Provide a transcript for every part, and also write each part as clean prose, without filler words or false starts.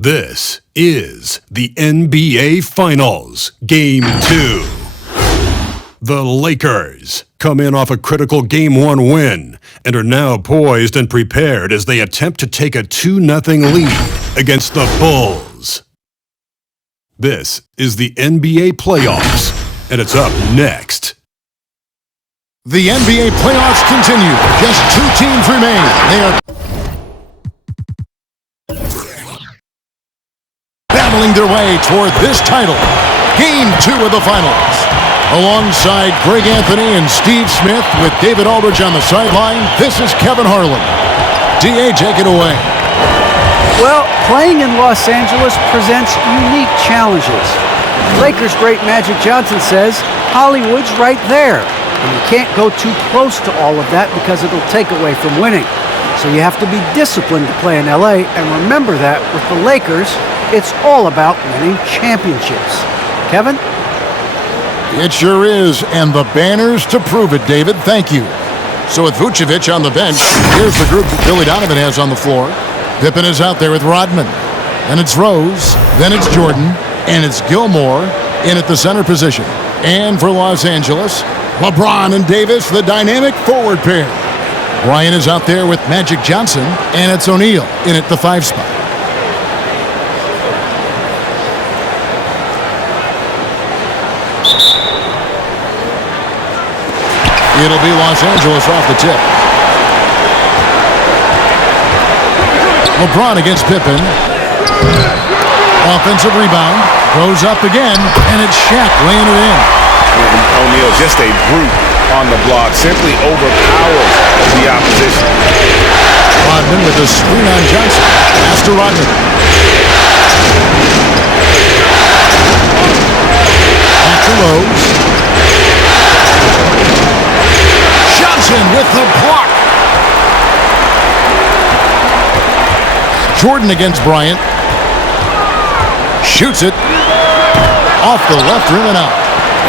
This is the NBA Finals, Game 2. The Lakers come in off a critical Game 1 win and are now poised and prepared as they attempt to take a 2-0 lead against the Bulls. This is the NBA Playoffs, and it's up next. The NBA playoffs continue. Just two teams remain. They are battling their way toward this title. Game 2 of the finals. Alongside Greg Anthony and Steve Smith with David Aldridge on the sideline, this is Kevin Harlan. D.A., take it away. Well, playing in Los Angeles presents unique challenges. Lakers great Magic Johnson says Hollywood's right there. And you can't go too close to all of that because it'll take away from winning. So you have to be disciplined to play in LA, and remember that with the Lakers, it's all about winning championships. Kevin? It sure is, and the banners to prove it, David. Thank you. So with Vucevic on the bench, here's the group that Billy Donovan has on the floor. Pippen is out there with Rodman. And it's Rose, then it's Jordan, and it's Gilmore in at the center position. And for Los Angeles, LeBron and Davis, the dynamic forward pair. Bryant is out there with Magic Johnson, and it's O'Neal in at the 5 spot. It'll be Los Angeles off the tip. LeBron against Pippen. Offensive rebound. Goes up again, and it's Shaq laying it in. O'Neal, just a brute on the block, simply overpowers the opposition. Rodman with a screen on Johnson. Pass to Rodman. Back to Rose. Johnson with the block. Jordan against Bryant. Shoots it. Off the left rim and out.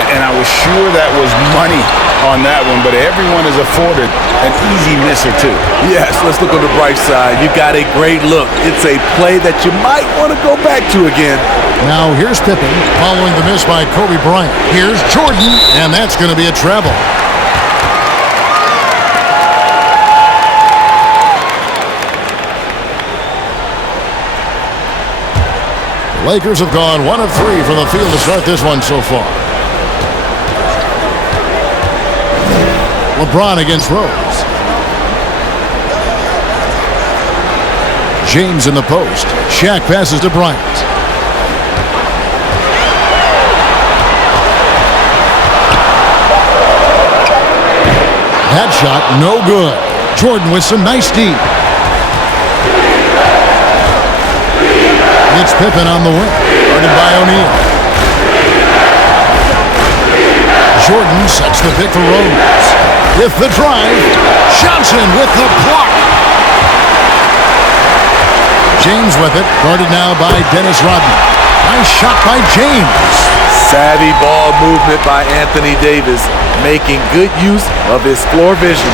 And I was sure that was money on that one, but everyone is afforded an easy miss or two. Yes, let's look on the bright side. You got a great look. It's a play that you might want to go back to again. Now here's Pippen following the miss by Kobe Bryant. Here's Jordan, and that's going to be a travel. The Lakers have gone 1 of 3 from the field to start this one so far. LeBron against Rose. James in the post. Shaq passes to Bryant. That shot, no good. Jordan with some nice D. It's Pippen on the wing. Guarded by O'Neal. Jordan sets the pick for Rose. With the drive, Johnson with the block. James with it, guarded now by Dennis Rodman. Nice shot by James. Savvy ball movement by Anthony Davis, making good use of his floor vision.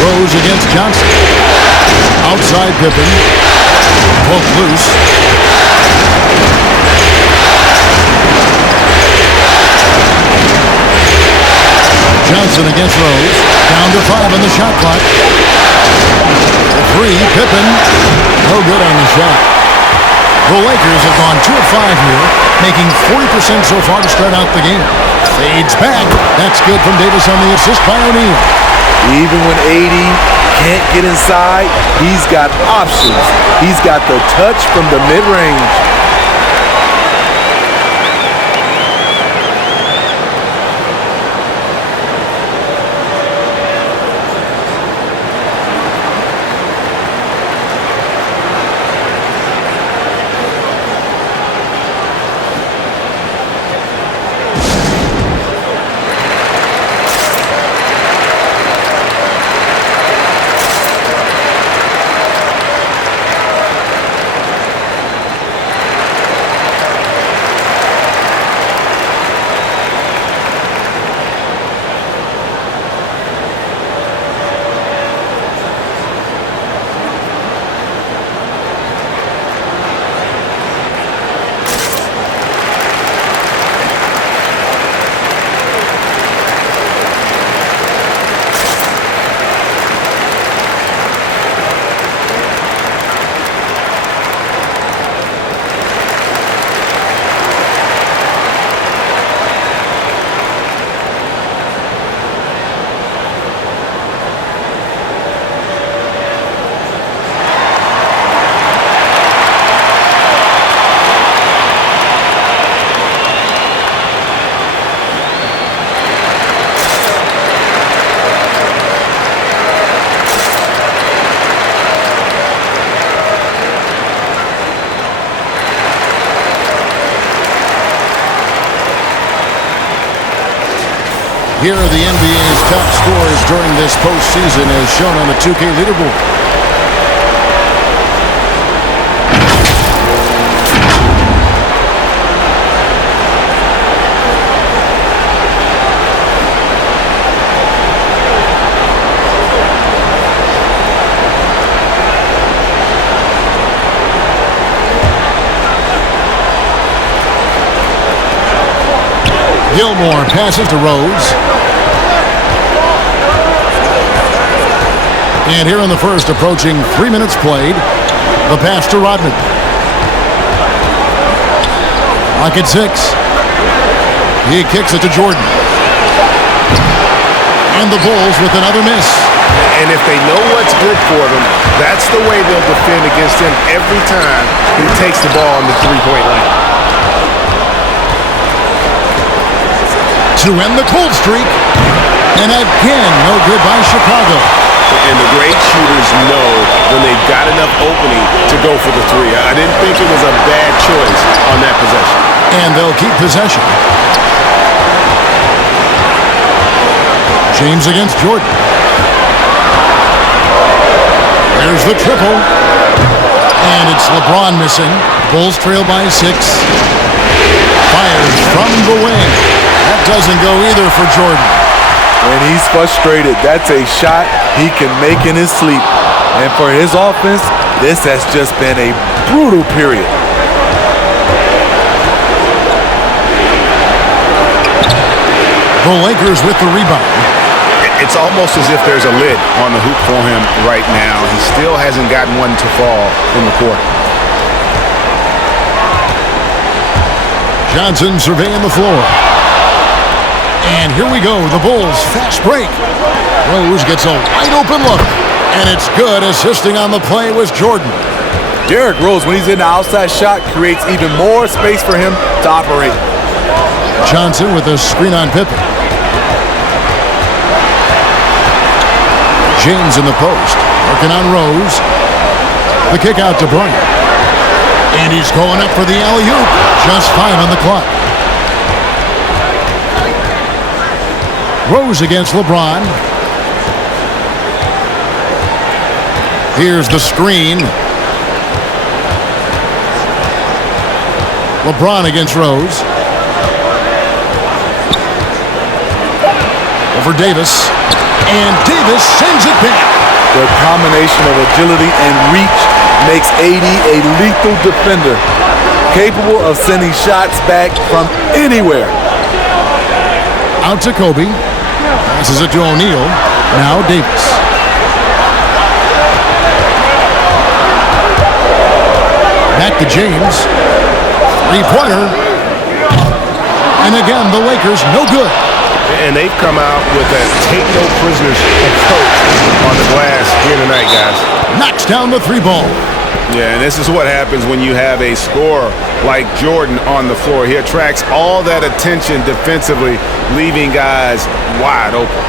Rose against Johnson. Outside Pippen. Both loose. Johnson against Rose. Down to 5 on the shot clock. The 3, Pippen. No good on the shot. The Lakers have gone 2 of 5 here, making 40% so far to start out the game. Fades back. That's good from Davis on the assist by O'Neal. Even when AD can't get inside, he's got options. He's got the touch from the mid-range. Here are the NBA's top scorers during this postseason as shown on the 2K leaderboard. Gilmore passes to Rose. And here in the first, approaching 3 minutes played, the pass to Rodman. Lock at 6. He kicks it to Jordan. And the Bulls with another miss. And if they know what's good for them, that's the way they'll defend against him every time he takes the ball on the three-point line. To end the cold streak. And again, no good by Chicago. And the great shooters know when they've got enough opening to go for the three. I didn't think it was a bad choice on that possession. And they'll keep possession. James against Jordan. There's the triple. And it's LeBron missing. Bulls trail by 6. Fires from the wing. That doesn't go either for Jordan. When he's frustrated, that's a shot he can make in his sleep. And for his offense, this has just been a brutal period. The Lakers with the rebound. It's almost as if there's a lid on the hoop for him right now. He still hasn't gotten one to fall in the court. Johnson surveying the floor. And here we go, the Bulls fast break. Rose gets a wide open look. And it's good. Assisting on the play was Jordan. Derrick Rose, when he's in the outside shot, creates even more space for him to operate. Johnson with a screen on Pippen. James in the post. Working on Rose. The kick out to Bryant. And he's going up for the alley-oop. Just 5 on the clock. Rose against LeBron. Here's the screen. LeBron against Rose. Over Davis. And Davis sends it back. The combination of agility and reach makes AD a lethal defender, capable of sending shots back from anywhere. Out to Kobe. Passes it to O'Neal. Now Davis. Back to James. Three-pointer. And again, the Lakers no good. And they've come out with a take-no-prisoners approach on the glass here tonight, guys. Knocks down the 3-ball. Yeah, and this is what happens when you have a scorer like Jordan on the floor. He attracts all that attention defensively, leaving guys wide open.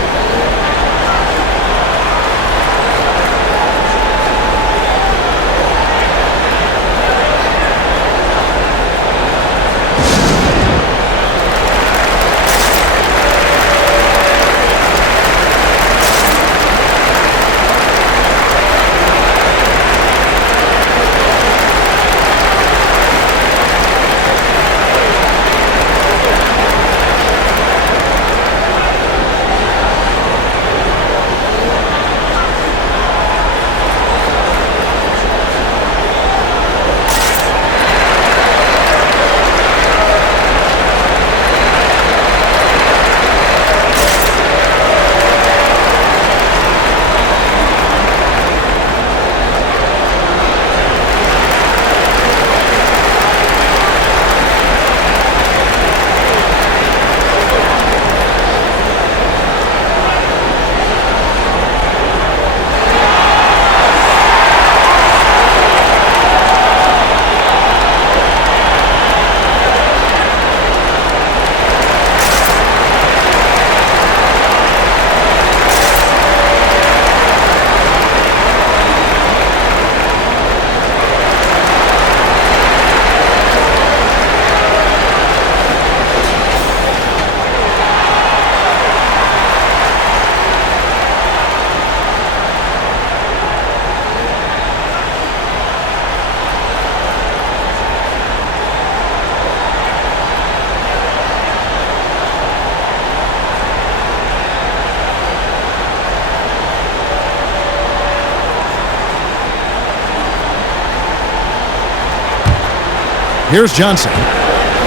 Here's Johnson.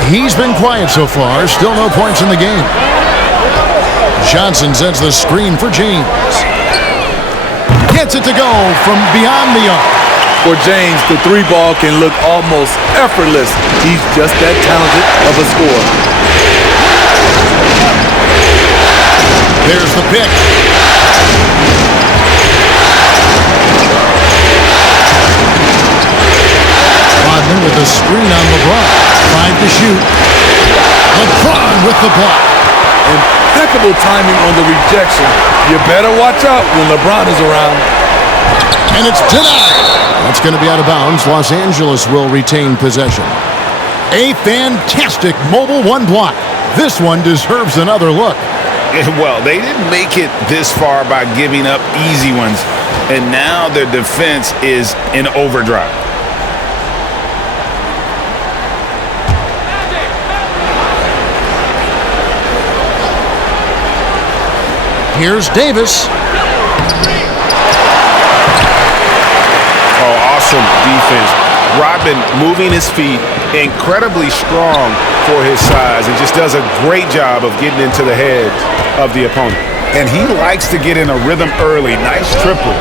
He's been quiet so far. Still no points in the game. Johnson sends the screen for James. Gets it to go from beyond the arc. For James, the three ball can look almost effortless. He's just that talented of a scorer. There's the pick. Rodman with the screen on LeBron. 5 to shoot. LeBron with the block. Impeccable timing on the rejection. You better watch out when LeBron is around. And it's denied. That's going to be out of bounds. Los Angeles will retain possession. A fantastic mobile one block. This one deserves another look. Well, they didn't make it this far by giving up easy ones, and now their defense is in overdrive. Here's Davis. Oh, awesome defense. Rodman moving his feet, incredibly strong for his size, and just does a great job of getting into the head of the opponent. And he likes to get in a rhythm early. Nice triple.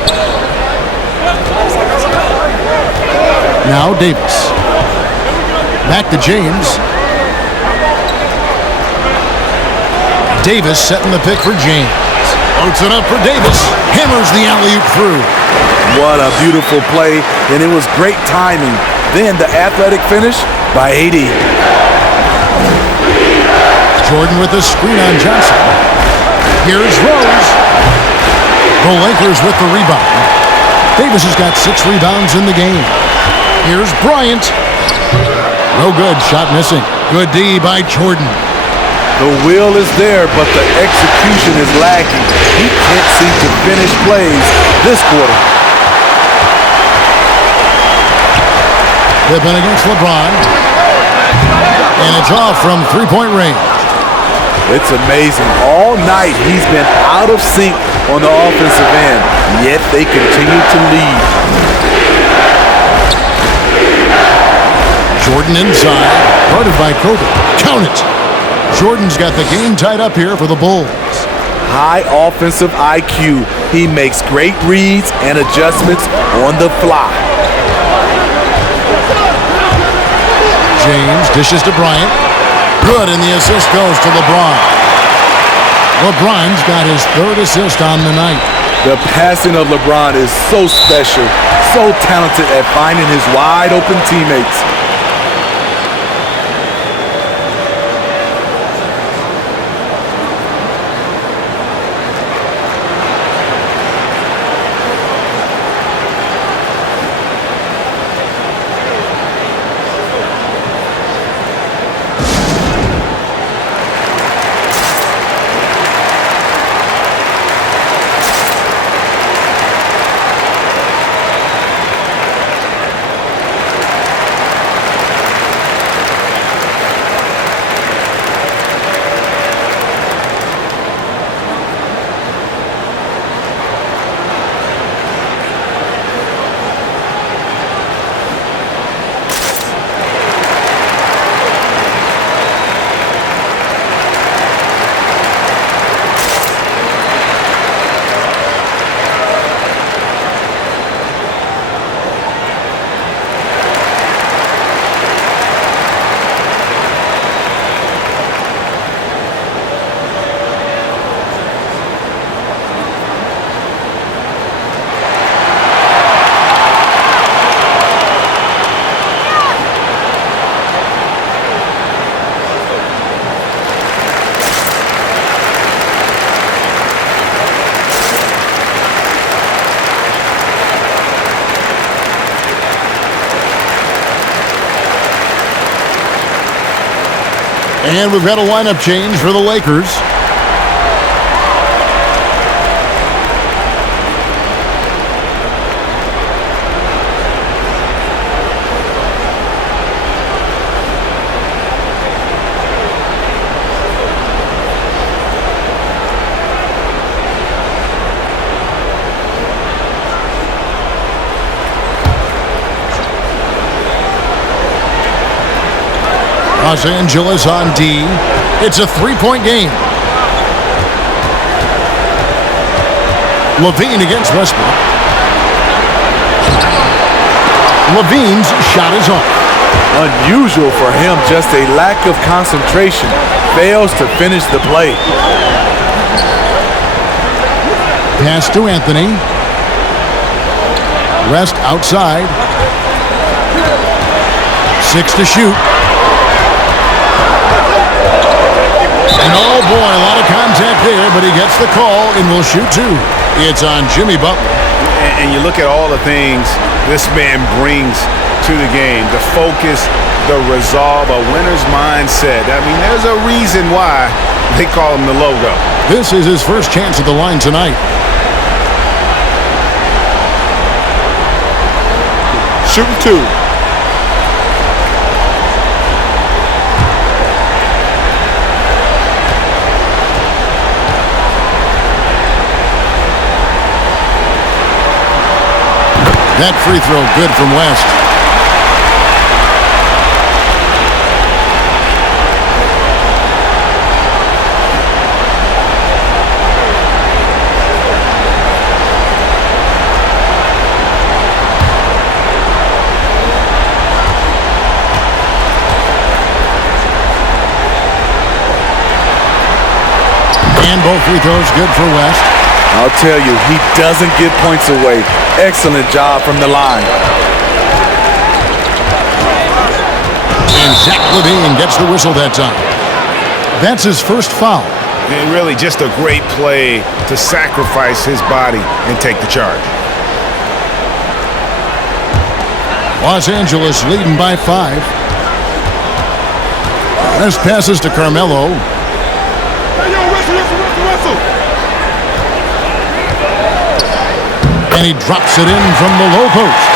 Now Davis. Back to James. Davis setting the pick for James. Loads it up for Davis. Hammers the alley-oop through. What a beautiful play, and it was great timing. Then the athletic finish by AD. Jordan with the screen on Johnson. Here's Rose. The Lakers with the rebound. Davis has got 6 rebounds in the game. Here's Bryant. No good. Shot missing. Good D by Jordan. The will is there, but the execution is lacking. He can't seem to finish plays this quarter. Pippen against LeBron. And it's off from three-point range. It's amazing. All night he's been out of sync on the offensive end, yet they continue to lead. Jordan inside. Guarded by Kobe. Count it. Jordan's got the game tied up here for the Bulls. High offensive IQ. He makes great reads and adjustments on the fly. James dishes to Bryant. Good, and the assist goes to LeBron. LeBron's got his 3rd assist on the night. The passing of LeBron is so special, so talented at finding his wide open teammates. And we've got a lineup change for the Lakers. Los Angeles on D. It's a three-point game. Levine against Westbrook. Levine's shot is off. Unusual for him, just a lack of concentration. Fails to finish the play. Pass to Anthony. West outside. 6 to shoot. And oh boy, a lot of contact there, but he gets the call and will shoot two. It's on Jimmy Butler. And you look at all the things this man brings to the game. The focus, the resolve, a winner's mindset. I mean, there's a reason why they call him the logo. This is his first chance at the line tonight. Shooting two. That free throw good from West. And both free throws good for West. I'll tell you, he doesn't give points away. Excellent job from the line. And Zach Levine gets the whistle that time. That's his first foul. And really just a great play to sacrifice his body and take the charge. Los Angeles leading by 5. This passes to Carmelo. And he drops it in from the low post.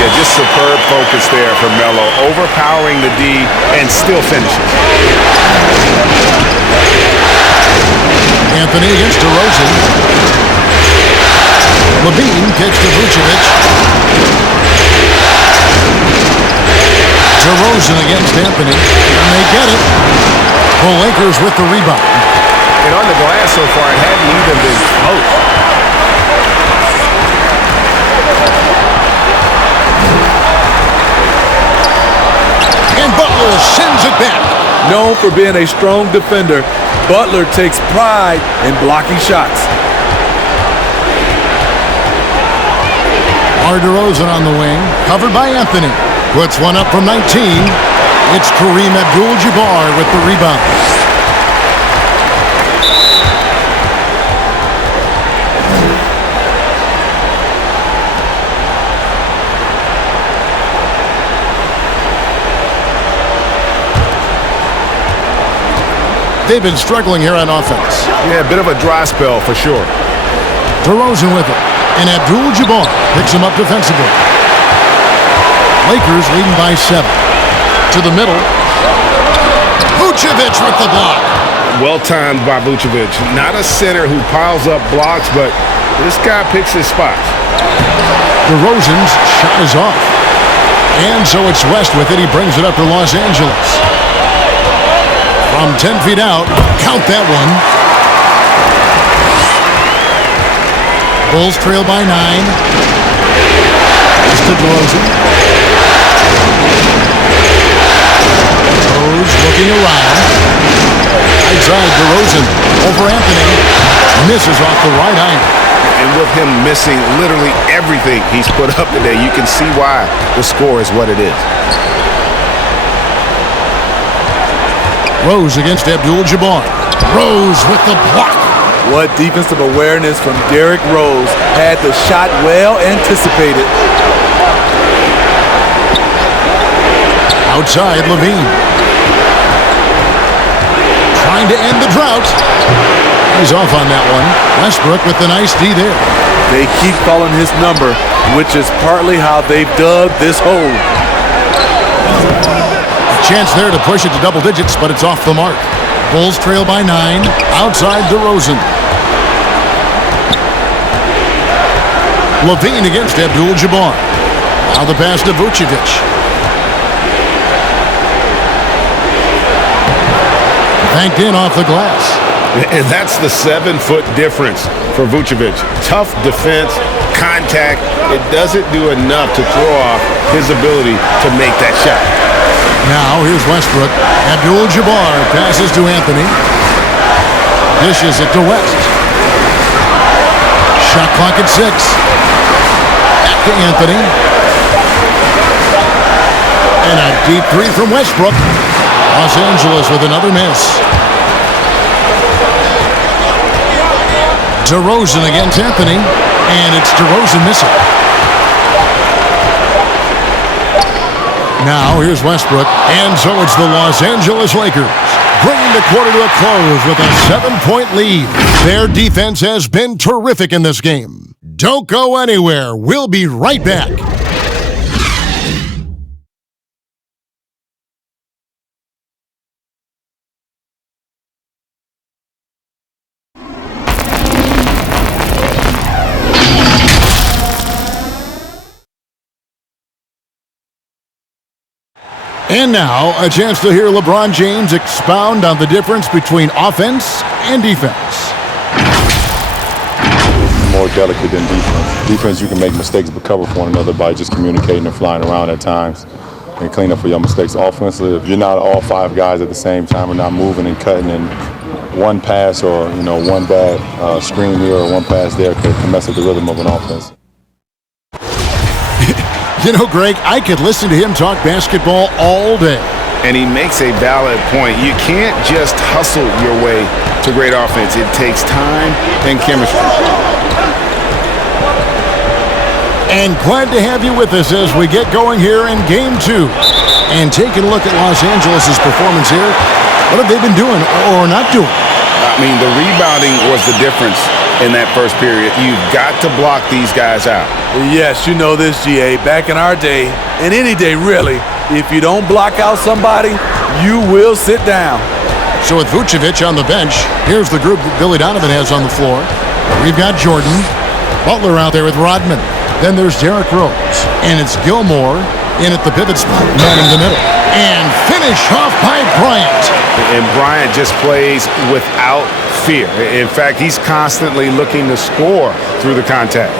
Yeah, just superb focus there for Melo, overpowering the D and still finishes. Anthony against DeRozan. Levine kicks to Vucevic. DeRozan against Anthony. And they get it. The Lakers with the rebound. And on the glass so far, it hadn't even been close. And Butler sends it back. Known for being a strong defender, Butler takes pride in blocking shots. DeRozan on the wing, covered by Anthony. Puts one up from 19. It's Kareem Abdul-Jabbar with the rebound. They've been struggling here on offense. Yeah, a bit of a dry spell for sure. DeRozan with it. And Abdul-Jabbar picks him up defensively. Lakers leading by 7. To the middle. Vucevic with the block. Well-timed by Vucevic. Not a center who piles up blocks, but this guy picks his spots. DeRozan's shot is off. And so it's West with it. He brings it up to Los Angeles. From 10 feet out, count that one. Bulls trail by 9. It's to DeRozan. Rose looking around. Outside DeRozan over Anthony. Misses off the right iron. And with him missing literally everything he's put up today, you can see why the score is what it is. Rose against Abdul-Jabbar. Rose with the block. What defensive awareness from Derrick Rose. Had the shot well anticipated. Outside Levine. Trying to end the drought. He's off on that one. Westbrook with the nice D there. They keep calling his number, which is partly how they've dug this hole. Chance there to push it to double digits, but it's off the mark. Bulls trail by 9. Outside DeRozan. Levine against Abdul-Jabbar. Now the pass to Vucevic. Banked in off the glass. And that's the 7-foot difference for Vucevic. Tough defense, contact. It doesn't do enough to throw off his ability to make that shot. Now here's Westbrook. Abdul-Jabbar passes to Anthony. Dishes it to West. Shot clock at 6. Back to Anthony. And a deep three from Westbrook. Los Angeles with another miss. DeRozan against Anthony, and it's DeRozan missing. Now here's Westbrook, and so it's the Los Angeles Lakers, bringing the quarter to a close with a 7-point lead. Their defense has been terrific in this game. Don't go anywhere. We'll be right back. And now, a chance to hear LeBron James expound on the difference between offense and defense. It's more delicate than defense. Defense, you can make mistakes but cover for one another by just communicating and flying around at times and clean up for your mistakes. Offensively, if you're not all 5 guys at the same time and not moving and cutting, and one pass or one bad screen here or one pass there can mess up the rhythm of an offense. Greg, I could listen to him talk basketball all day. And he makes a valid point. You can't just hustle your way to great offense. It takes time and chemistry. And glad to have you with us as we get going here in Game 2. And taking a look at Los Angeles' performance here. What have they been doing or not doing? I mean, the rebounding was the difference in that first period. You've got to block these guys out. Yes, you know this, GA. Back in our day, and any day really, if you don't block out somebody, you will sit down. So with Vucevic on the bench, here's the group that Billy Donovan has on the floor. We've got Jordan, Butler out there with Rodman. Then there's Derrick Rose, and it's Gilmore in at the pivot spot, manning the middle. And finish off by Bryant. And Bryant just plays without fear. In fact, he's constantly looking to score through the contact.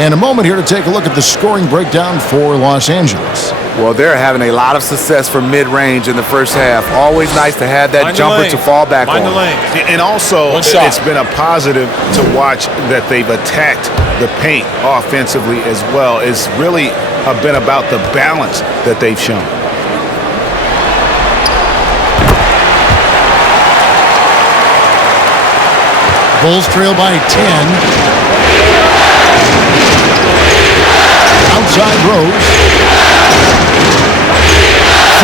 And a moment here to take a look at the scoring breakdown for Los Angeles. Well, they're having a lot of success from mid-range in the first half. Always nice to have that jumper to fall back on. And also, it's been a positive to watch that they've attacked the paint offensively as well. It's really been about the balance that they've shown. Bulls trail by 10. Outside Rose.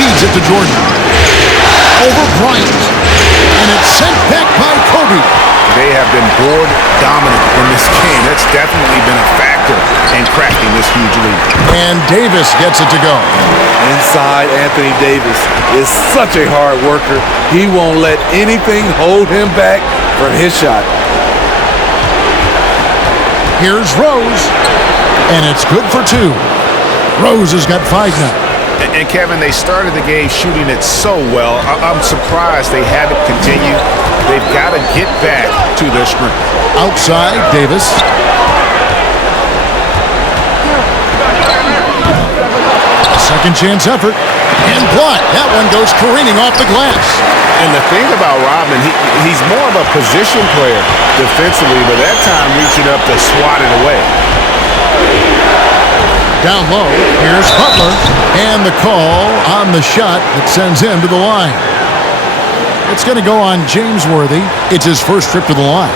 Feeds it to Jordan. Over Bryant. And it's sent back by Kobe. They have been board dominant in this game. That's definitely been a factor in cracking this huge lead. And Davis gets it to go. Inside, Anthony Davis is such a hard worker. He won't let anything hold him back from his shot. Here's Rose. And it's good for 2. Rose has got 5 now. And Kevin, they started the game shooting it so well. I'm surprised they haven't continued. They've got to get back to their strength. Outside, Davis. Second chance effort. And blocked. That one goes careening off the glass. And the thing about Rodman, he's more of a position player defensively, but that time reaching up to swat it away. Down low, here's Butler, and the call on the shot that sends him to the line. It's going to go on James Worthy. It's his first trip to the line.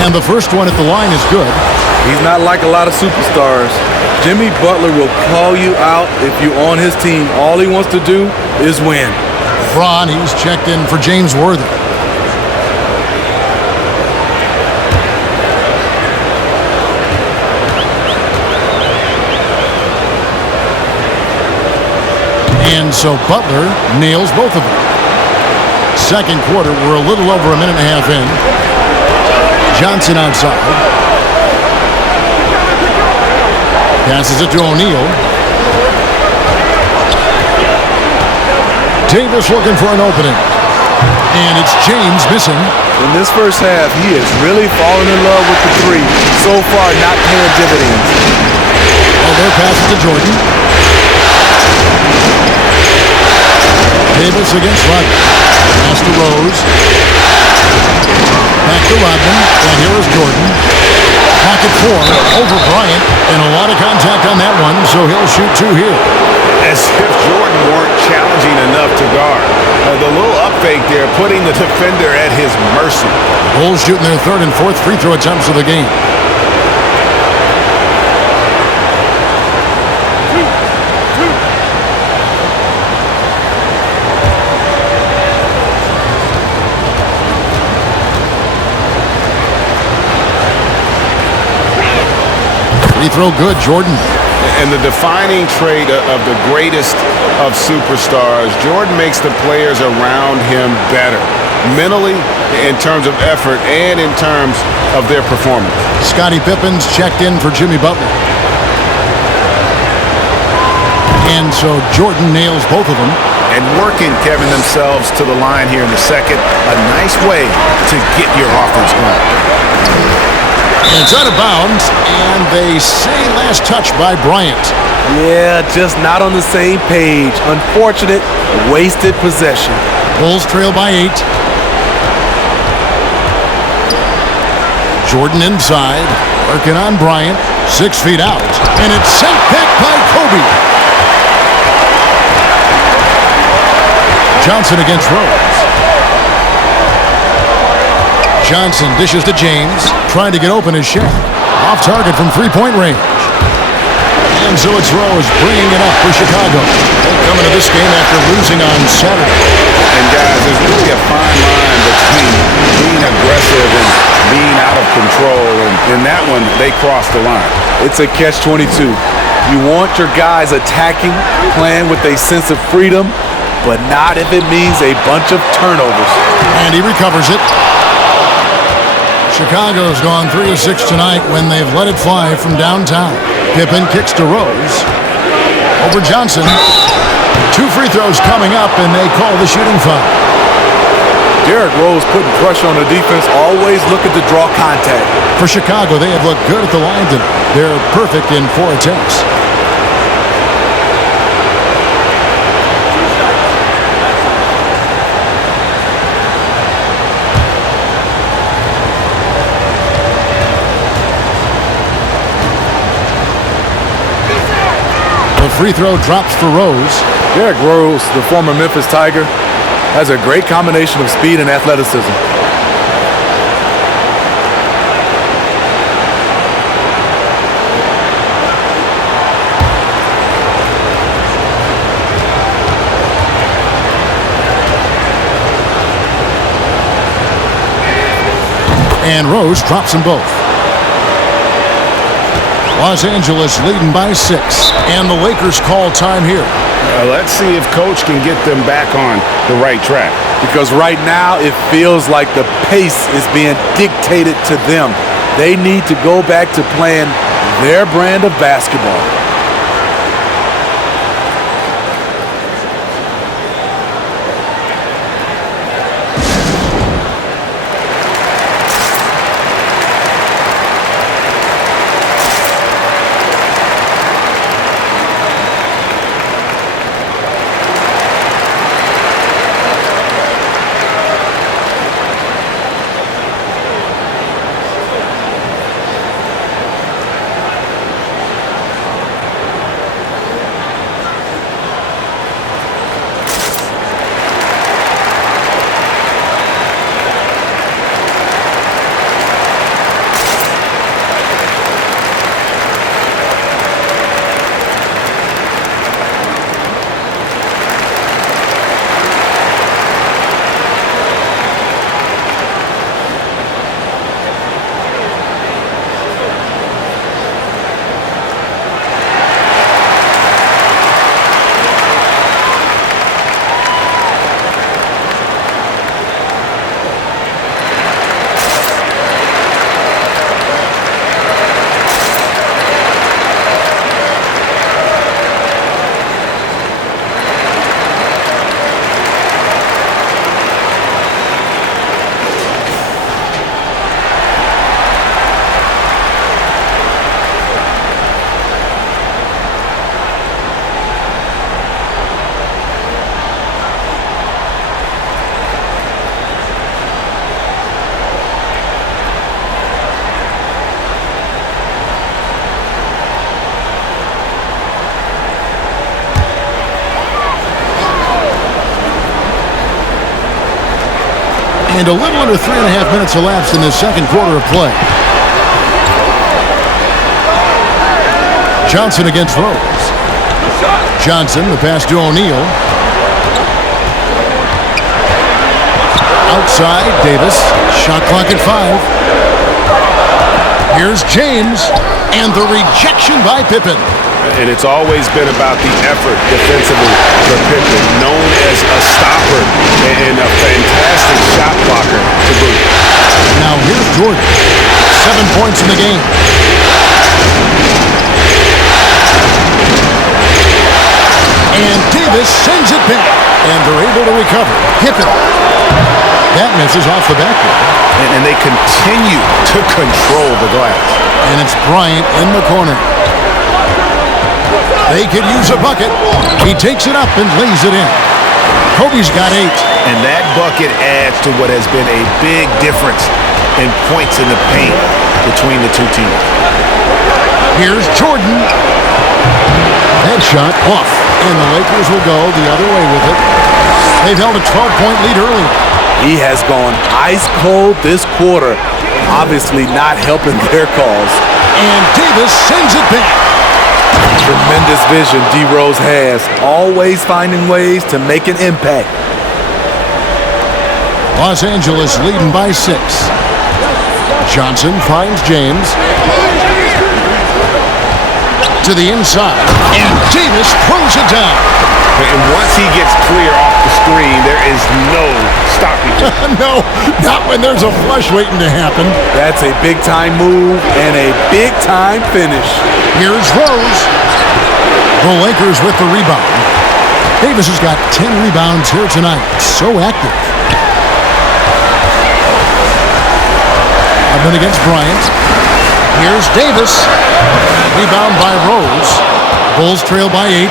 And the first one at the line is good. He's not like a lot of superstars. Jimmy Butler will call you out if you're on his team. All he wants to do is win. Braun, he's checked in for James Worthy. And so Butler nails both of them. Second quarter, we're a little over a minute and a half in. Johnson outside. Passes it to O'Neal. Davis looking for an opening. And it's James missing. In this first half, he is really falling in love with the three. So far, not paying dividends. Well, their pass to Jordan. Davis against Rodman. Pass to Rose. Back to Rodman. And here is Jordan. Pocket four over Bryant. And a lot of contact on that one, so he'll shoot two here. As if Jordan weren't challenging enough to guard. The little up fake there, putting the defender at his mercy. Bulls shooting their third and fourth free throw attempts of the game. Free throw good, Jordan. And the defining trait of the greatest of superstars, Jordan makes the players around him better. Mentally, in terms of effort, and in terms of their performance. Scottie Pippen's checked in for Jimmy Butler. And so Jordan nails both of them. And working, Kevin, themselves to the line here in the second. A nice way to get your offense going. And it's out of bounds, and they say last touch by Bryant. Yeah, just not on the same page. Unfortunate, wasted possession. Bulls trail by 8. Jordan inside, working on Bryant, 6 feet out, and it's sent back by Kobe. Johnson against Rose. Johnson dishes to James, trying to get open his shot. Off target from three-point range. And so it's Rose bringing it up for Chicago. They'll come into this game after losing on Saturday. And guys, there's really a fine line between being aggressive and being out of control. And in that one, they crossed the line. It's a catch-22. You want your guys attacking, playing with a sense of freedom, but not if it means a bunch of turnovers. And he recovers it. Chicago's gone 3 of 6 tonight when they've let it fly from downtown. Pippen kicks to Rose. Over Johnson. 2 free throws coming up, and they call the shooting foul. Derrick Rose putting pressure on the defense, always looking to draw contact. For Chicago, they have looked good at the line tonight. They're perfect in 4 attempts. Free throw drops for Rose. Derrick Rose, the former Memphis Tiger, has a great combination of speed and athleticism. And Rose drops them both. Los Angeles leading by 6, and the Lakers call time here. Let's see if Coach can get them back on the right track. Because right now it feels like the pace is being dictated to them. They need to go back to playing their brand of basketball. And a little under 3.5 minutes elapsed in this second quarter of play. Johnson against Rose. Johnson, the pass to O'Neal. Outside, Davis. Shot clock at 5. Here's James. And the rejection by Pippen. And it's always been about the effort defensively for Pippen, known as a stopper and a fantastic shot blocker to boot. Now here's Jordan. 7 points in the game. And Davis sends it back. And they're able to recover. Pippen. That misses off the backboard. And they continue to control the glass. And it's Bryant in the corner. They could use a bucket. He takes it up and lays it in. Kobe's got 8. And that bucket adds to what has been a big difference in points in the paint between the two teams. Here's Jordan. That shot off. And the Lakers will go the other way with it. They've held a 12-point lead earlier. He has gone ice cold this quarter, obviously not helping their cause. And Davis sends it back. Tremendous vision D. Rose has, always finding ways to make an impact. Los Angeles leading by 6. Johnson finds James. To the inside. And Davis throws it down. And once he gets clear off the screen, there is no stopping him. No, not when there's a flush waiting to happen. That's a big-time move and a big-time finish. Here's Rose. The Lakers with the rebound. Davis has got 10 rebounds here tonight. So active. Up and against Bryant. Here's Davis. Rebound by Rose. Bulls trail by 8.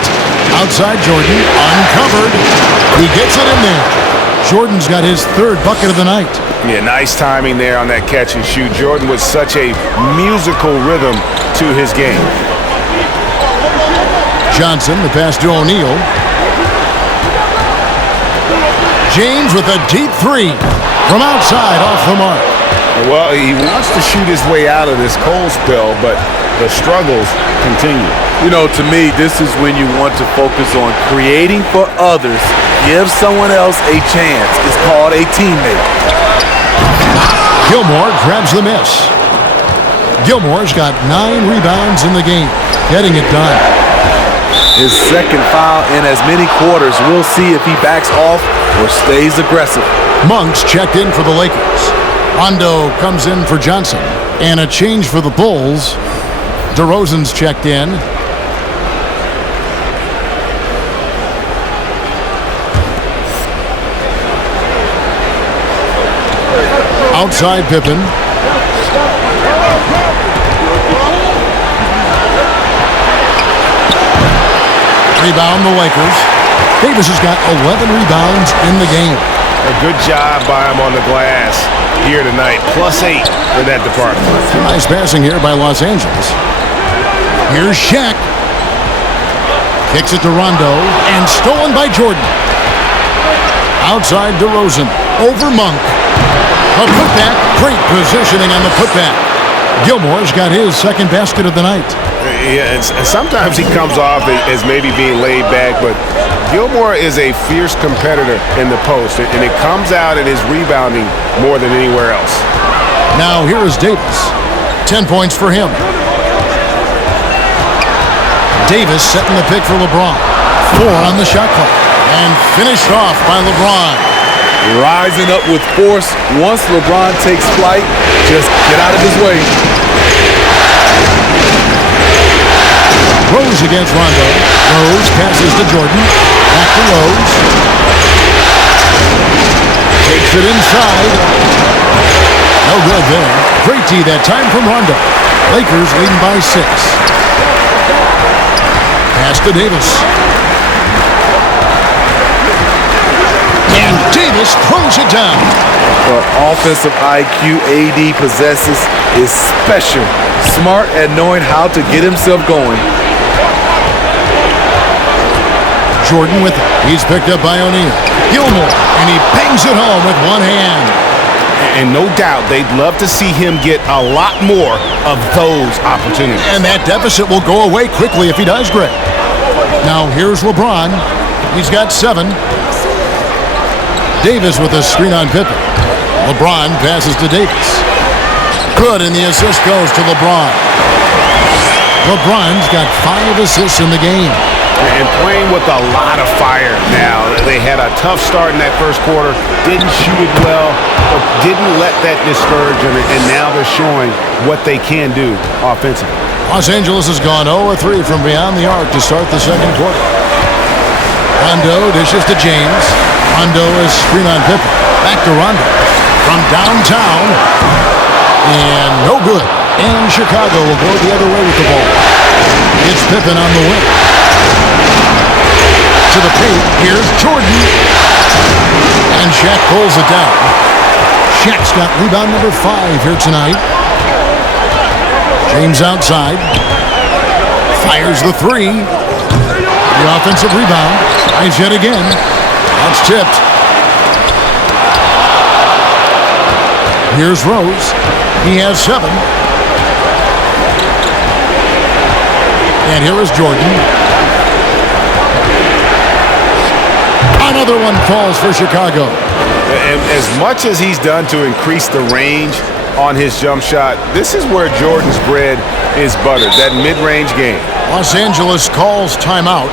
Outside Jordan. Uncovered. He gets it in there. Jordan's got his 3rd bucket of the night. Yeah, nice timing there on that catch and shoot. Jordan with such a musical rhythm to his game. Johnson, the pass to O'Neal. James with a deep 3 from outside off the mark. Well, he wants to shoot his way out of this cold spell, but the struggles continue. You know, to me, this is when you want to focus on creating for others. Give someone else a chance. It's called a teammate. Gilmore grabs the miss. Gilmore's got 9 rebounds in the game, getting it done. His second foul in as many quarters. We'll see if he backs off or stays aggressive. Monk's checked in for the Lakers. Rondo comes in for Johnson. And a change for the Bulls. DeRozan's checked in. Outside Pippen. Rebound the Lakers. Davis has got 11 rebounds in the game. A good job by him on the glass here tonight. +8 in that department. Nice passing here by Los Angeles. Here's Shaq. Kicks it to Rondo. And stolen by Jordan. Outside DeRozan. Over Monk. A putback. Great positioning on the putback. Gilmore's got his 2nd basket of the night. Yeah, and sometimes he comes off as maybe being laid back, but Gilmore is a fierce competitor in the post, and it comes out in his rebounding more than anywhere else. Now here is Davis. 10 points for him. Davis setting the pick for LeBron. 4 on the shot clock. And finished off by LeBron. Rising up with force. Once LeBron takes flight, just get out of his way. Rose against Rondo. Rose passes to Jordan. Back to Rose. Takes it inside. No good there. Great D that time from Rondo. Lakers leading by 6. Pass to Davis. And Davis throws it down. The offensive IQ AD possesses is special. Smart at knowing how to get himself going. Jordan with it. He's picked up by O'Neal. Gilmore, and he bangs it home with one hand. And no doubt they'd love to see him get a lot more of those opportunities. And that deficit will go away quickly if he does, Greg. Now here's LeBron. He's got 7. Davis with a screen on Pippen. LeBron passes to Davis. Good, and the assist goes to LeBron. LeBron's got 5 assists in the game. And playing with a lot of fire now. They had a tough start in that first quarter. Didn't shoot it well, but didn't let that discourage them. And now they're showing what they can do offensively. Los Angeles has gone 0-3 from beyond the arc to start the second quarter. Rondo dishes to James. Rondo is screen on Pippen. Back to Rondo. From downtown. And no good. And Chicago will go the other way with the ball. It's Pippen on the wing. To the paint. Here's Jordan. And Shaq pulls it down. Shaq's got rebound number 5 here tonight. James outside. Fires the 3. The offensive rebound. Tries yet again. That's tipped. Here's Rose. He has 7. And here is Jordan. Another one falls for Chicago. And as much as he's done to increase the range on his jump shot, this is where Jordan's bread is buttered, that mid-range game. Los Angeles calls timeout.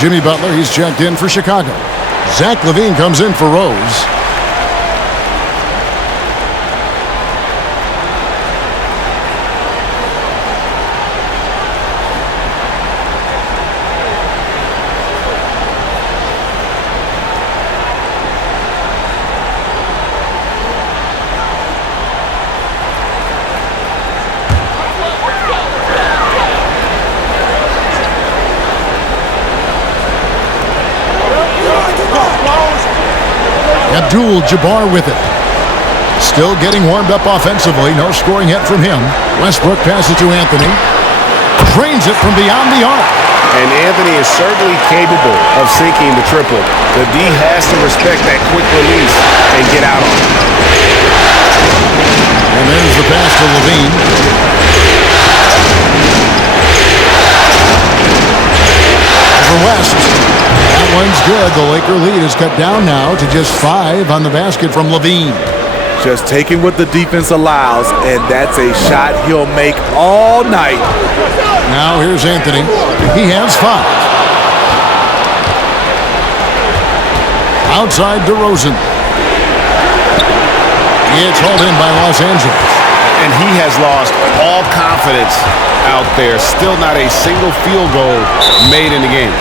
Jimmy Butler, he's checked in for Chicago. Zach LaVine comes in for Rose. Abdul-Jabbar with it. Still getting warmed up offensively. No scoring yet from him. Westbrook passes to Anthony. Drains it from beyond the arc. And Anthony is certainly capable of sinking the triple. The D has to respect that quick release and get out on it. And there's the pass to LaVine. Over West. That one's good. The Laker lead is cut down now to just 5 on the basket from LaVine. Just taking what the defense allows, and that's a shot he'll make all night. Now here's Anthony. He has 5. Outside DeRozan. It's hauled in by Los Angeles. And he has lost all confidence out there. Still not a single field goal made in the game.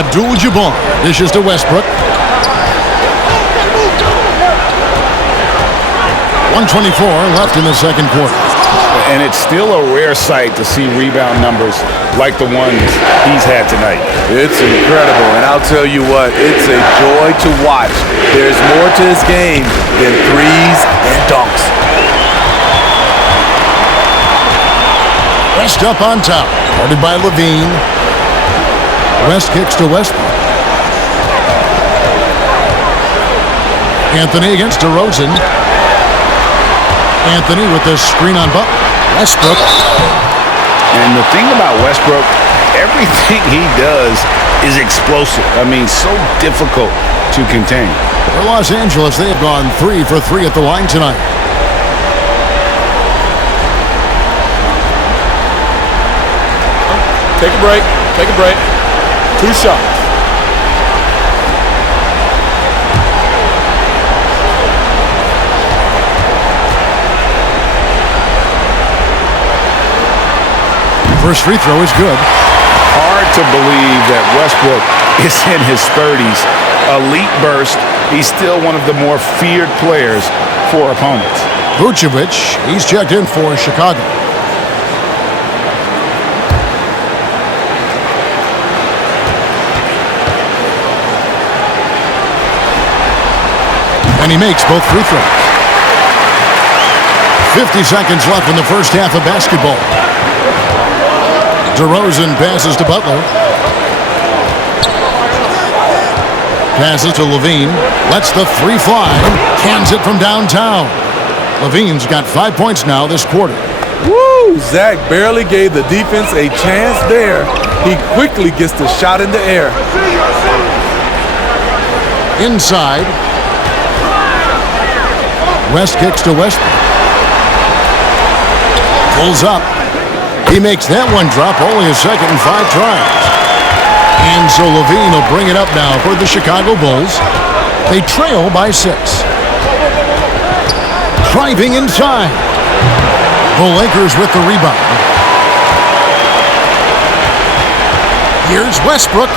Abdul-Jabbar dishes to Westbrook. 1:24 left in the second quarter. And it's still a rare sight to see rebound numbers like the ones he's had tonight. It's incredible, and I'll tell you what, it's a joy to watch. There's more to this game than threes and dunks. West up on top, guarded by Levine. West kicks to Westbrook. Anthony against DeRozan. Anthony with the screen on Butler. Westbrook. And the thing about Westbrook, everything he does is explosive. I mean, so difficult to contain. For Los Angeles, they have gone 3 for 3 at the line tonight. Take a break. Take a break. 2 shots. First free throw is good. Hard to believe that Westbrook is in his 30s. Elite burst. He's still one of the more feared players for opponents. Vucevic, he's checked in for Chicago. And he makes both free throws. 50 seconds left in the first half of basketball. DeRozan passes to Butler. Passes to Levine. Lets the 3 fly. Cans it from downtown. Levine's got 5 points now this quarter. Woo! Zach barely gave the defense a chance there. He quickly gets the shot in the air. Inside. West kicks to Westbrook. Pulls up. He makes that one drop, only a second and 5 tries. And so Levine will bring it up now for the Chicago Bulls. They trail by 6. Driving inside. The Lakers with the rebound. Here's Westbrook.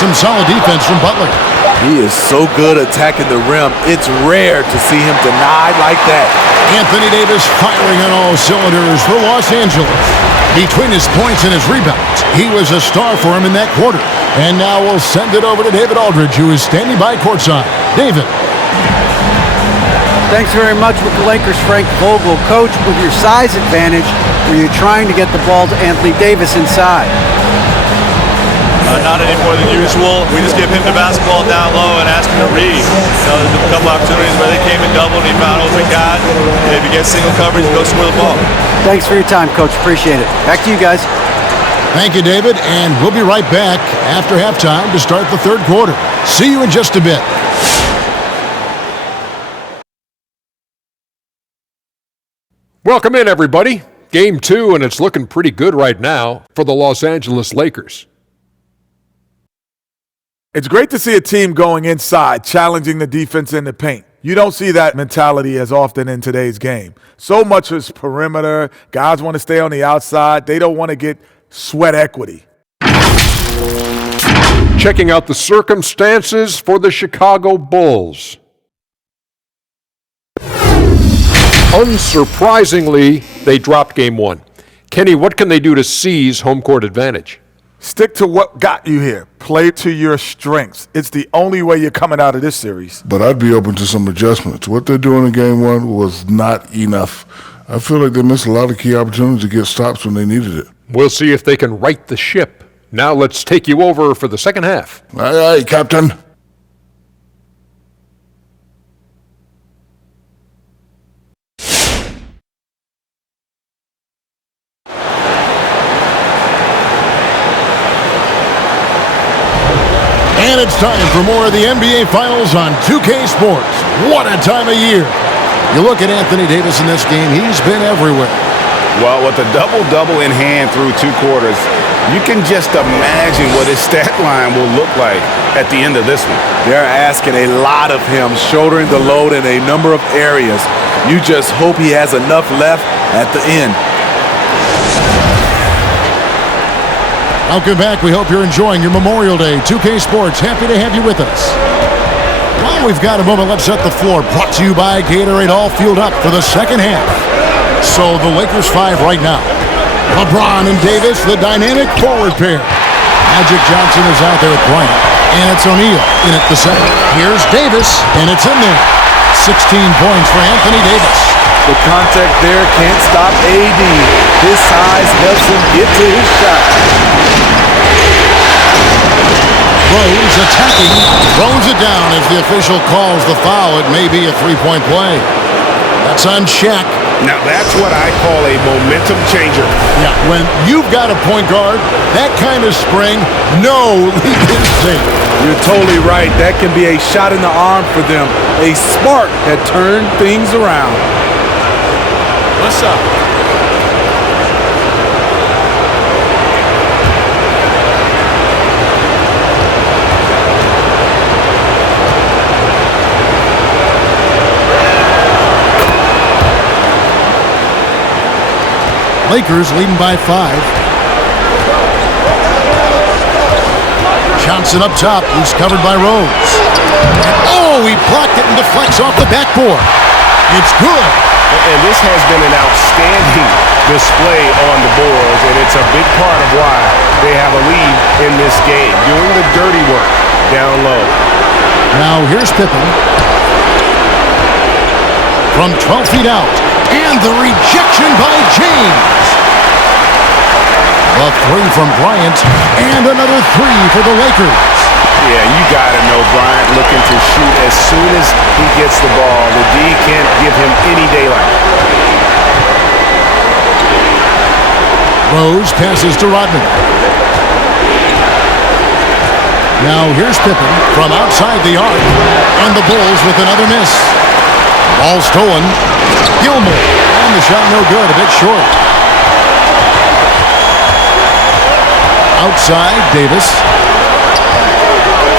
Some solid defense from Butler. He is so good attacking the rim. It's rare to see him denied like that. Anthony Davis firing on all cylinders for Los Angeles. Between his points and his rebounds, he was a star for him in that quarter. And now we'll send it over to David Aldridge, who is standing by courtside. David. Thanks very much with the Lakers, Frank Vogel. Coach, with your size advantage, were you trying to get the ball to Anthony Davis inside? Not any more than usual. We just give him the basketball down low and ask him to read. There's a couple opportunities where they came and doubled and he found open guy. If he gets single coverage, he goes score the ball. Thanks for your time, Coach. Appreciate it. Back to you guys. Thank you, David, and we'll be right back after halftime to start the third quarter. See you in just a bit. Welcome in, everybody. Game 2, and it's looking pretty good right now for the Los Angeles Lakers. It's great to see a team going inside, challenging the defense in the paint. You don't see that mentality as often in today's game. So much is perimeter. Guys want to stay on the outside. They don't want to get sweat equity. Checking out the circumstances for the Chicago Bulls. Unsurprisingly, they dropped Game 1. Kenny, what can they do to seize home court advantage? Stick to what got you here. Play to your strengths. It's the only way you're coming out of this series. But I'd be open to some adjustments. What they're doing in Game 1 was not enough. I feel like they missed a lot of key opportunities to get stops when they needed it. We'll see if they can right the ship. Now let's take you over for the second half. Aye, aye, Captain. And it's time for more of the NBA Finals on 2K Sports. What a time of year. You look at Anthony Davis in this game, he's been everywhere. Well, with a double-double in hand through 2 quarters, you can just imagine what his stat line will look like at the end of this one. They're asking a lot of him, shouldering the load in a number of areas. You just hope he has enough left at the end. Welcome back. We hope you're enjoying your Memorial Day. 2K Sports, happy to have you with us. While we've got a moment, let's set the floor. Brought to you by Gatorade, all fueled up for the second half. So the Lakers 5 right now. LeBron and Davis, the dynamic forward pair. Magic Johnson is out there with Bryant. And it's O'Neal in at the center. Here's Davis, and it's in there. 16 points for Anthony Davis. The contact there can't stop AD. His size helps him get to his shot. Rose attacking, throws it down as the official calls the foul. It may be a three-point play. That's on Shaq. Now that's what I call a momentum changer. Yeah, when you've got a point guard, that kind of spring, no lead is safe. You're totally right. That can be a shot in the arm for them. A spark that turned things around. What's up? Lakers leading by 5. Johnson up top. He's covered by Rose. Oh, he blocked it and deflects off the backboard. It's good. And this has been an outstanding display on the boards, and it's a big part of why they have a lead in this game, doing the dirty work down low. Now here's Pippen. From 12 feet out. And the rejection by James. A three from Bryant, and another three for the Lakers. Yeah, you got to know Bryant looking to shoot as soon as he gets the ball. The D can't give him any daylight. Rose passes to Rodman. Now here's Pippen from outside the arc, and the Bulls with another miss. Ball stolen. Gilmore, and the shot no good, a bit short. Outside, Davis.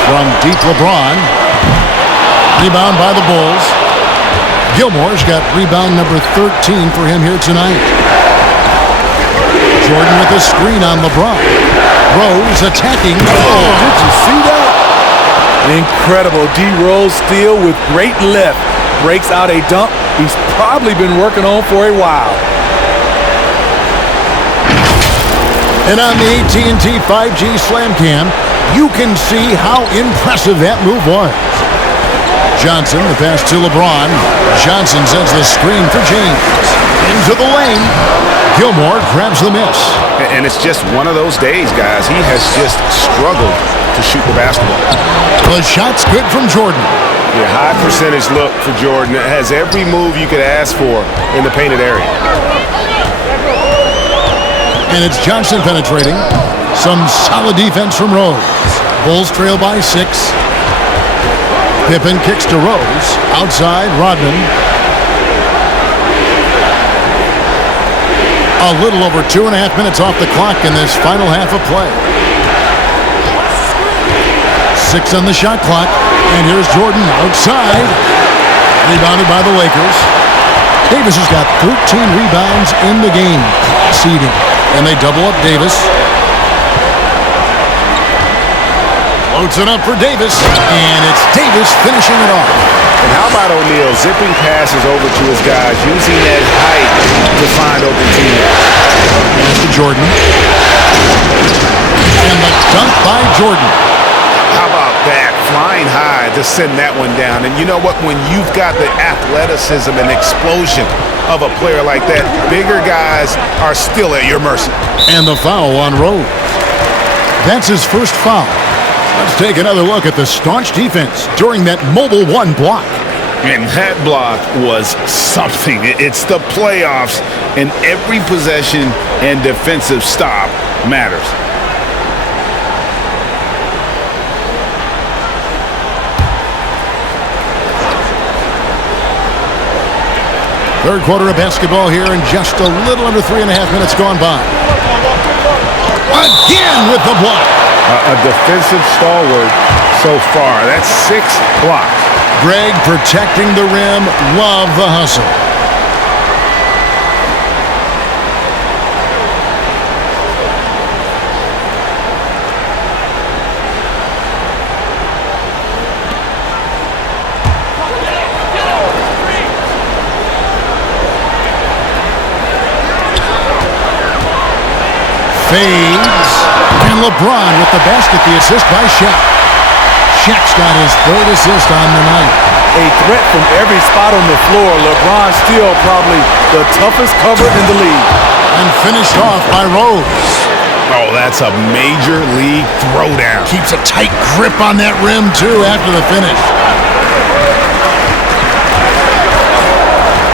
From deep, LeBron. Rebound by the Bulls. Gilmore's got rebound number 13 for him here tonight. Jordan with a screen on LeBron. Rose attacking. Oh, did you see that? Incredible. D. Rose steal with great lift. Breaks out a dunk he's probably been working on for a while. And on the AT&T 5G Slam Cam, you can see how impressive that move was. Johnson, the pass to LeBron. Johnson sends the screen for James. Into the lane. Gilmore grabs the miss. And it's just one of those days, guys. He has just struggled to shoot the basketball. The shot's good from Jordan. Yeah, high percentage look for Jordan. It has every move you could ask for in the painted area. And it's Johnson penetrating. Some solid defense from Rose. Bulls trail by 6. Pippen kicks to Rose. Outside, Rodman. A little over 2.5 minutes off the clock in this final half of play. 6 on the shot clock. And here's Jordan outside. Rebounded by the Lakers. Davis has got 13 rebounds in the game. Seeding. And they double up Davis. Floats it up for Davis. And it's Davis finishing it off. And how about O'Neal zipping passes over to his guys, using that height to find open teammates. Pass to Jordan. And the dunk by Jordan. How about that? Flying high to send that one down. And you know what? When you've got the athleticism and explosion of a player like that, bigger guys are still at your mercy. And the foul on Rose. That's his first foul. Let's take another look at the staunch defense during that Mobile 1 block. And that block was something. It's the playoffs, and every possession and defensive stop matters. Third quarter of basketball here, and just a little under 3.5 minutes gone by. Again with the block. A defensive stalwart so far. That's 6 blocks. Greg protecting the rim. Love the hustle. Fades. And LeBron with the basket, the assist by Shaq. Shaq's got his third assist on the night. A threat from every spot on the floor. LeBron still probably the toughest cover in the league. And finished off by Rose. Oh, that's a major league throwdown. Keeps a tight grip on that rim, too, after the finish.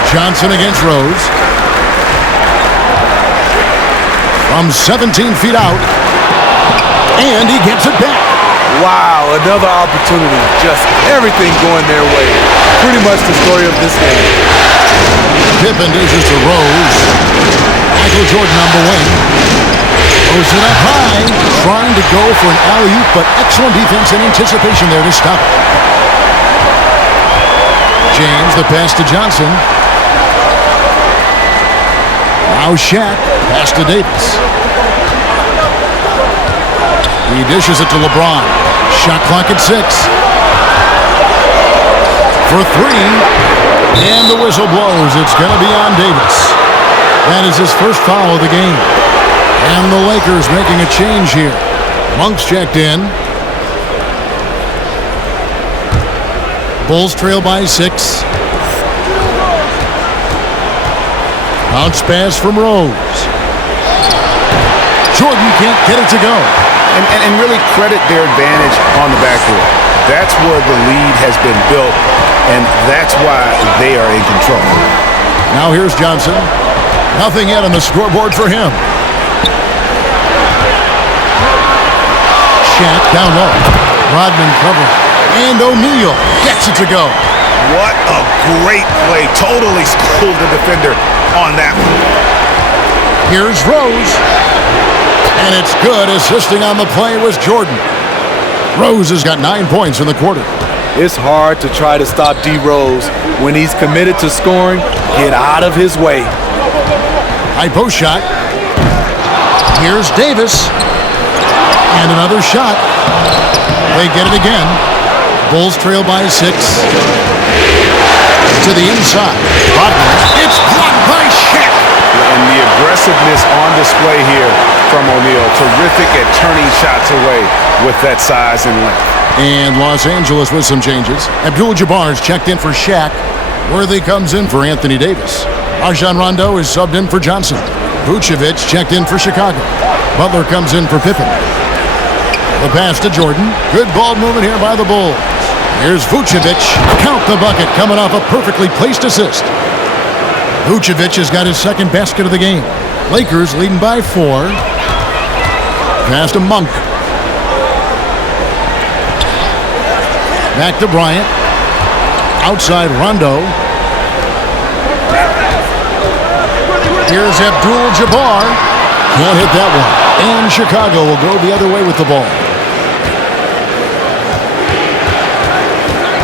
Johnson against Rose. From 17 feet out. And he gets it back. Wow, another opportunity. Just everything going their way. Pretty much the story of this game. Pippen dishes to Rose. Michael Jordan on the wing. Throws it up high. Trying to go for an alley-oop, but excellent defense and anticipation there to stop it. James, the pass to Johnson. Now Shaq, pass to Davis. He dishes it to LeBron. Shot clock at 6. For 3. And the whistle blows. It's going to be on Davis. That is his first foul of the game. And the Lakers making a change here. Monk's checked in. Bulls trail by 6. Bounce pass from Rose. Jordan can't get it to go. And really credit their advantage on the backboard. That's where the lead has been built, and that's why they are in control. Now here's Johnson. Nothing yet on the scoreboard for him. Shaq down low. Rodman covering. And O'Neal gets it to go. What a great play. Totally schooled the defender on that one. Here's Rose. And it's good. Assisting on the play was Jordan. Rose has got 9 points in the quarter. It's hard to try to stop D. Rose. When he's committed to scoring, get out of his way. High post shot. Here's Davis. And another shot. They get it again. Bulls trail by 6. To the inside. Rodman. It's blocked by Shaq. And the aggressiveness on display here from O'Neal. Terrific at turning shots away with that size and length. And Los Angeles with some changes. Abdul-Jabbar's checked in for Shaq. Worthy comes in for Anthony Davis. Rajon Rondo is subbed in for Johnson. Vucevic checked in for Chicago. Butler comes in for Pippen. The pass to Jordan. Good ball movement here by the Bulls. Here's Vucevic. Count the bucket coming off a perfectly placed assist. Vucevic has got his second basket of the game. Lakers leading by 4. Pass to Monk. Back to Bryant. Outside Rondo. Here's Abdul-Jabbar. Can't hit that one. And Chicago will go the other way with the ball.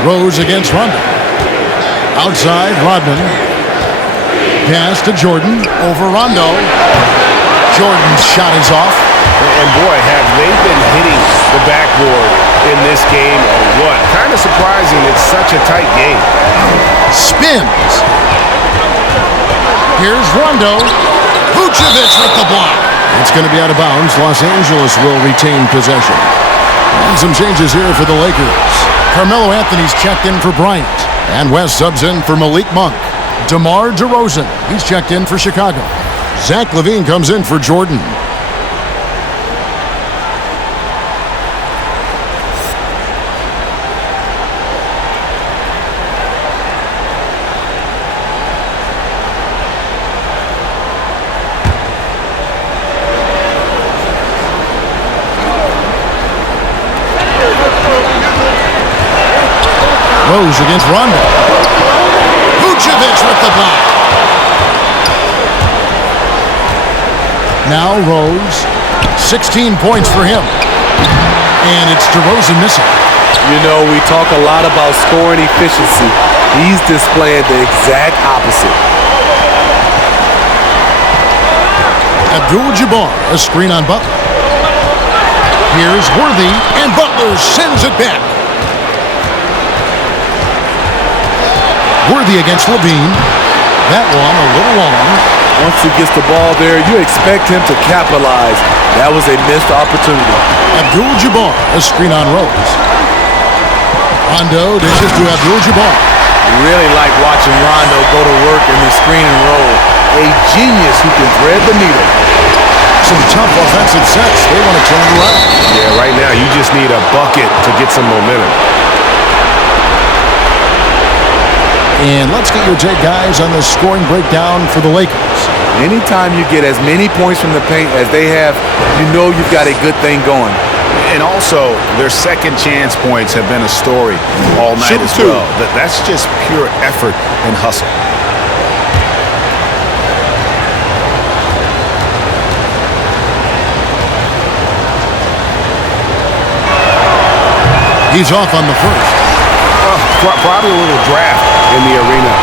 Rose against Rondo. Outside Rodman. Pass to Jordan. Over Rondo. Jordan's shot is off. And boy, have they been hitting the backboard in this game or what? Kind of surprising. It's such a tight game. Spins. Here's Rondo. Vucevic with the block. It's going to be out of bounds. Los Angeles will retain possession. And some changes here for the Lakers. Carmelo Anthony's checked in for Bryant. And West subs in for Malik Monk. DeMar DeRozan, he's checked in for Chicago. Zach LaVine comes in for Jordan. Rose against Rondo. Vucevic with the block. Now Rose. 16 points for him. And it's DeRozan missing. You know, we talk a lot about scoring efficiency. He's displaying the exact opposite. Abdul-Jabbar, a screen on Butler. Here's Worthy, and Butler sends it back. Worthy against LaVine. That one a little long. Once he gets the ball there, you expect him to capitalize. That was a missed opportunity. Abdul-Jabbar, a screen on Rose. Rondo dishes to Abdul-Jabbar. Really like watching Rondo go to work in the screen and roll. A genius who can thread the needle. Some tough offensive sets. They want to turn it around. Yeah, right now you just need a bucket to get some momentum. And let's get your take, guys, on the scoring breakdown for the Lakers. Anytime you get as many points from the paint as they have, you know you've got a good thing going. And also, their second chance points have been a story all night as well. That's just pure effort and hustle. He's off on the first. Probably a little draft in the arena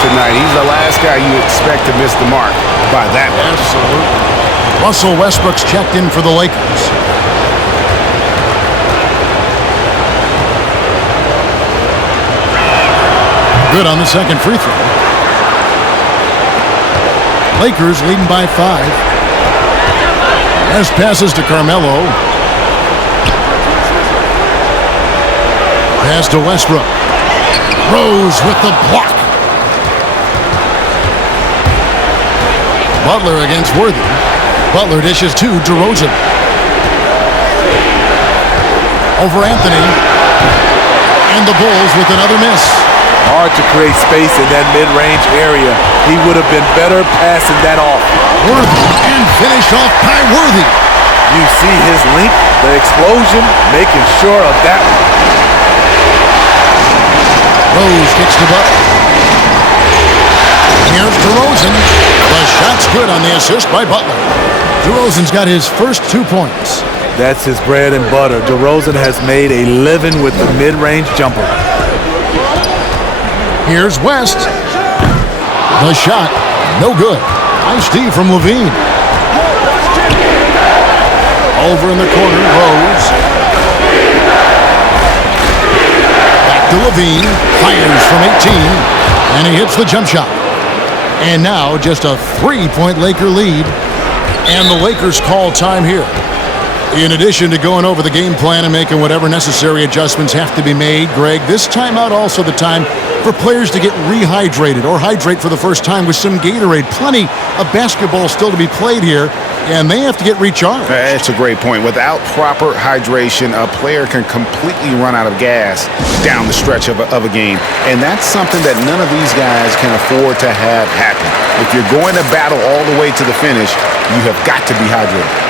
tonight. He's the last guy you expect to miss the mark by that much. Absolutely. Russell Westbrook's checked in for the Lakers. Good on the second free throw. Lakers leading by 5. As passes to Carmelo. Pass to Westbrook. Rose with the block. Butler against Worthy. Butler dishes to DeRozan. Over Anthony. And the Bulls with another miss. Hard to create space in that mid-range area. He would have been better passing that off. Worthy and finish off by Worthy. You see his length, the explosion, making sure of that one. Rose kicks the butt. Here's DeRozan. The shot's good on the assist by Butler. DeRozan's got his first 2 points. That's his bread and butter. DeRozan has made a living with the mid-range jumper. Here's West. The shot, no good. Nice D from Levine. Over in the corner, Rose. Back to Levine. Fires from 18. And he hits the jump shot. And now just a 3-point Laker lead. And the Lakers call time here. In addition to going over the game plan and making whatever necessary adjustments have to be made, Greg, this timeout also the time for players to get rehydrated or hydrate for the first time with some Gatorade. Plenty of basketball still to be played here, and they have to get recharged. That's a great point. Without proper hydration, a player can completely run out of gas down the stretch of a game, and that's something that none of these guys can afford to have happen. If you're going to battle all the way to the finish, you have got to be hydrated.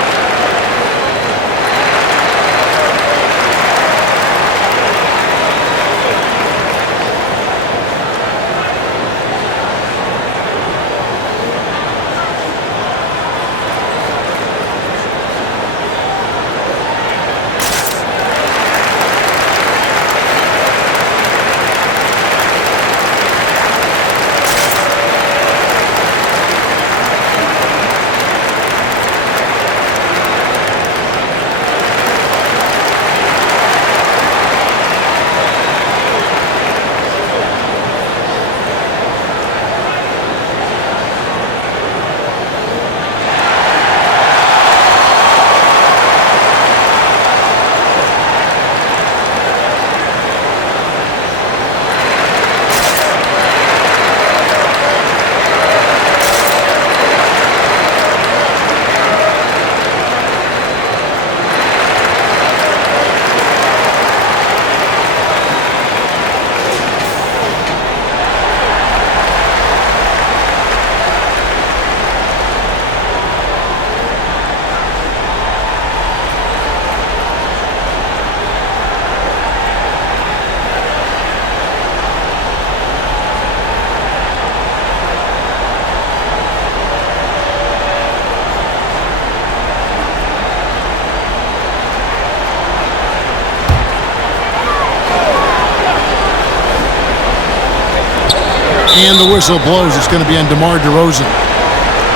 And the whistle blows. It's going to be on DeMar DeRozan.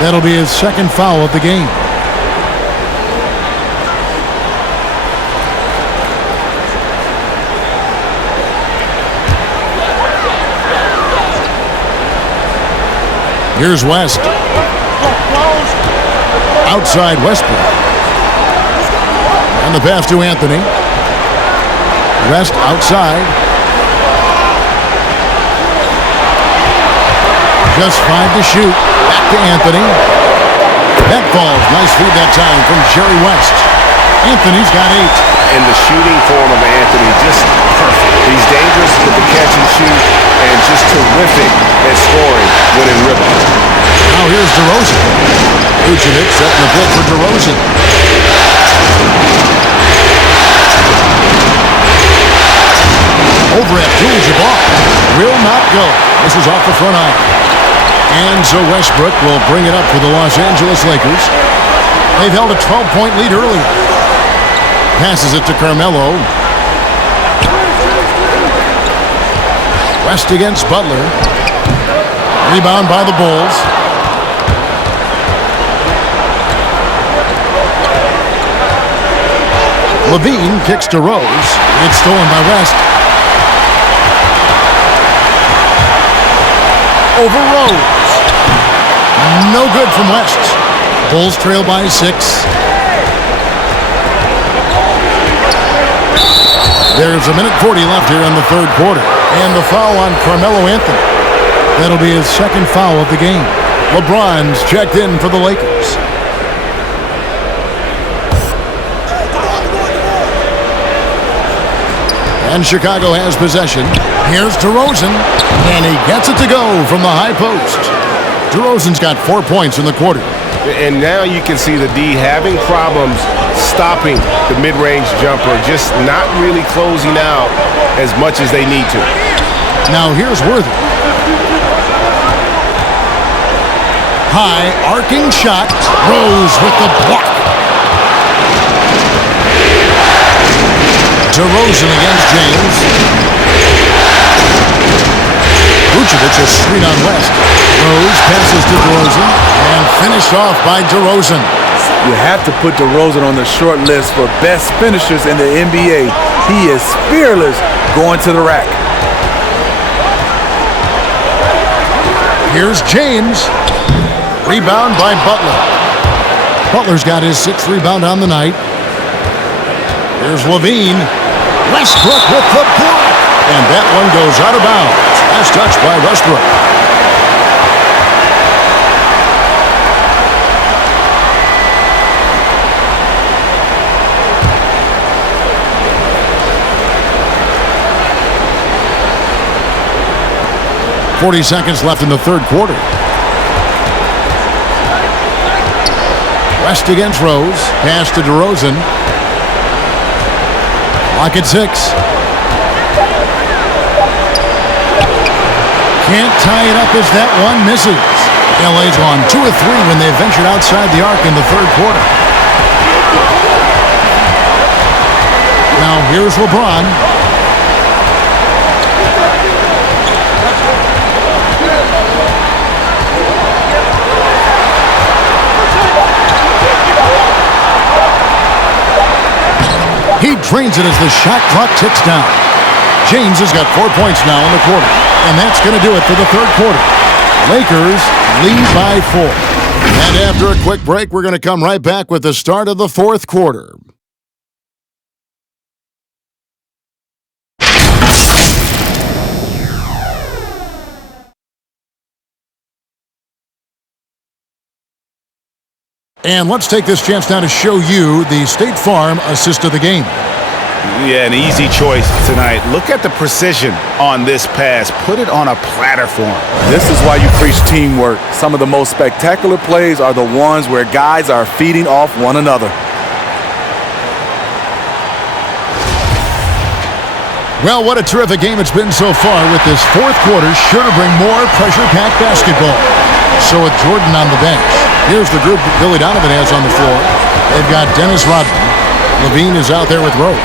That'll be his second foul of the game. Here's West. outside Westbrook. And the pass to Anthony. West outside. Just 5 to shoot. Back to Anthony. That falls. Nice feed that time from Jerry West. Anthony's got 8. And the shooting form of Anthony, just perfect. He's dangerous with the catch and shoot and just terrific at scoring when in rhythm. Now here's DeRozan. Vucevic setting the pick for DeRozan. Over at Abdul-Jabbar. Will not go. This is off the front iron. And so Westbrook will bring it up for the Los Angeles Lakers. They've held a 12-point lead earlier. Passes it to Carmelo. West against Butler. Rebound by the Bulls. Levine kicks to Rose. It's stolen by West. Over Rose. No good from West. Bulls trail by 6. There's 1:40 left here in the third quarter. And the foul on Carmelo Anthony. That'll be his second foul of the game. LeBron's checked in for the Lakers. And Chicago has possession. Here's DeRozan. And he gets it to go from the high post. DeRozan's got 4 points in the quarter. And now you can see the D having problems stopping the mid-range jumper, just not really closing out as much as they need to. Now here's Worthy. High arcing shot. Rose with the block. DeRozan against James. Vucevic is straight on West. Rose passes to DeRozan and finished off by DeRozan. You have to put DeRozan on the short list for best finishers in the NBA. He is fearless going to the rack. Here's James. Rebound by Butler. Butler's got his 6th rebound on the night. Here's Levine. Westbrook with the block. And that one goes out of bounds. Last touch by Westbrook. .40 seconds left in the third quarter. West against Rose. Pass to DeRozan. Lock at 6. Can't tie it up as that one misses. LA's on 2 of 3 when they ventured outside the arc in the third quarter. Now here's LeBron. He drains it as the shot clock ticks down. James has got 4 points now in the quarter. And that's going to do it for the third quarter. Lakers lead by 4. And after a quick break, we're going to come right back with the start of the fourth quarter. And let's take this chance now to show you the State Farm assist of the game. Yeah, an easy choice tonight. Look at the precision on this pass. Put it on a platter form. This is why you preach teamwork. Some of the most spectacular plays are the ones where guys are feeding off one another. Well, what a terrific game it's been so far, with this fourth quarter sure to bring more pressure-packed basketball. So with Jordan on the bench, here's the group that Billy Donovan has on the floor. They've got Dennis Rodman. Levine is out there with Rose.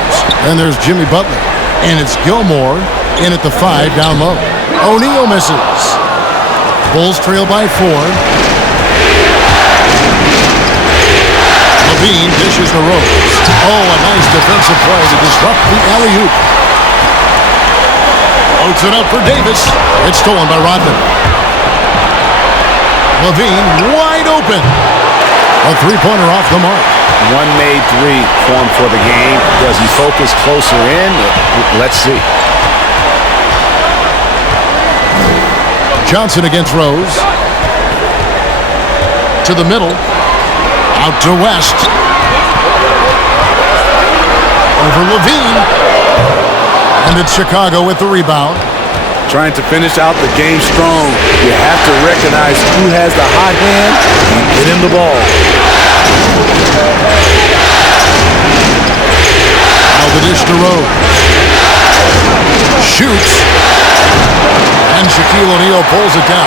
Then there's Jimmy Butler. And it's Gilmore in at the 5 down low. O'Neal misses. Bulls trail by 4. Levine dishes to Rose. Oh, a nice defensive play to disrupt the alley-oop. Floats it up for Davis. It's stolen by Rodman. Levine wide open. A three-pointer off the mark. One made three for him for the game. Does he focus closer in? Let's see. Johnson against Rose. To the middle. Out to West. Over Levine. And it's Chicago with the rebound. Trying to finish out the game strong. You have to recognize who has the hot hand and get him the ball. Now the dish to Rose. Shoots. And Shaquille O'Neal pulls it down.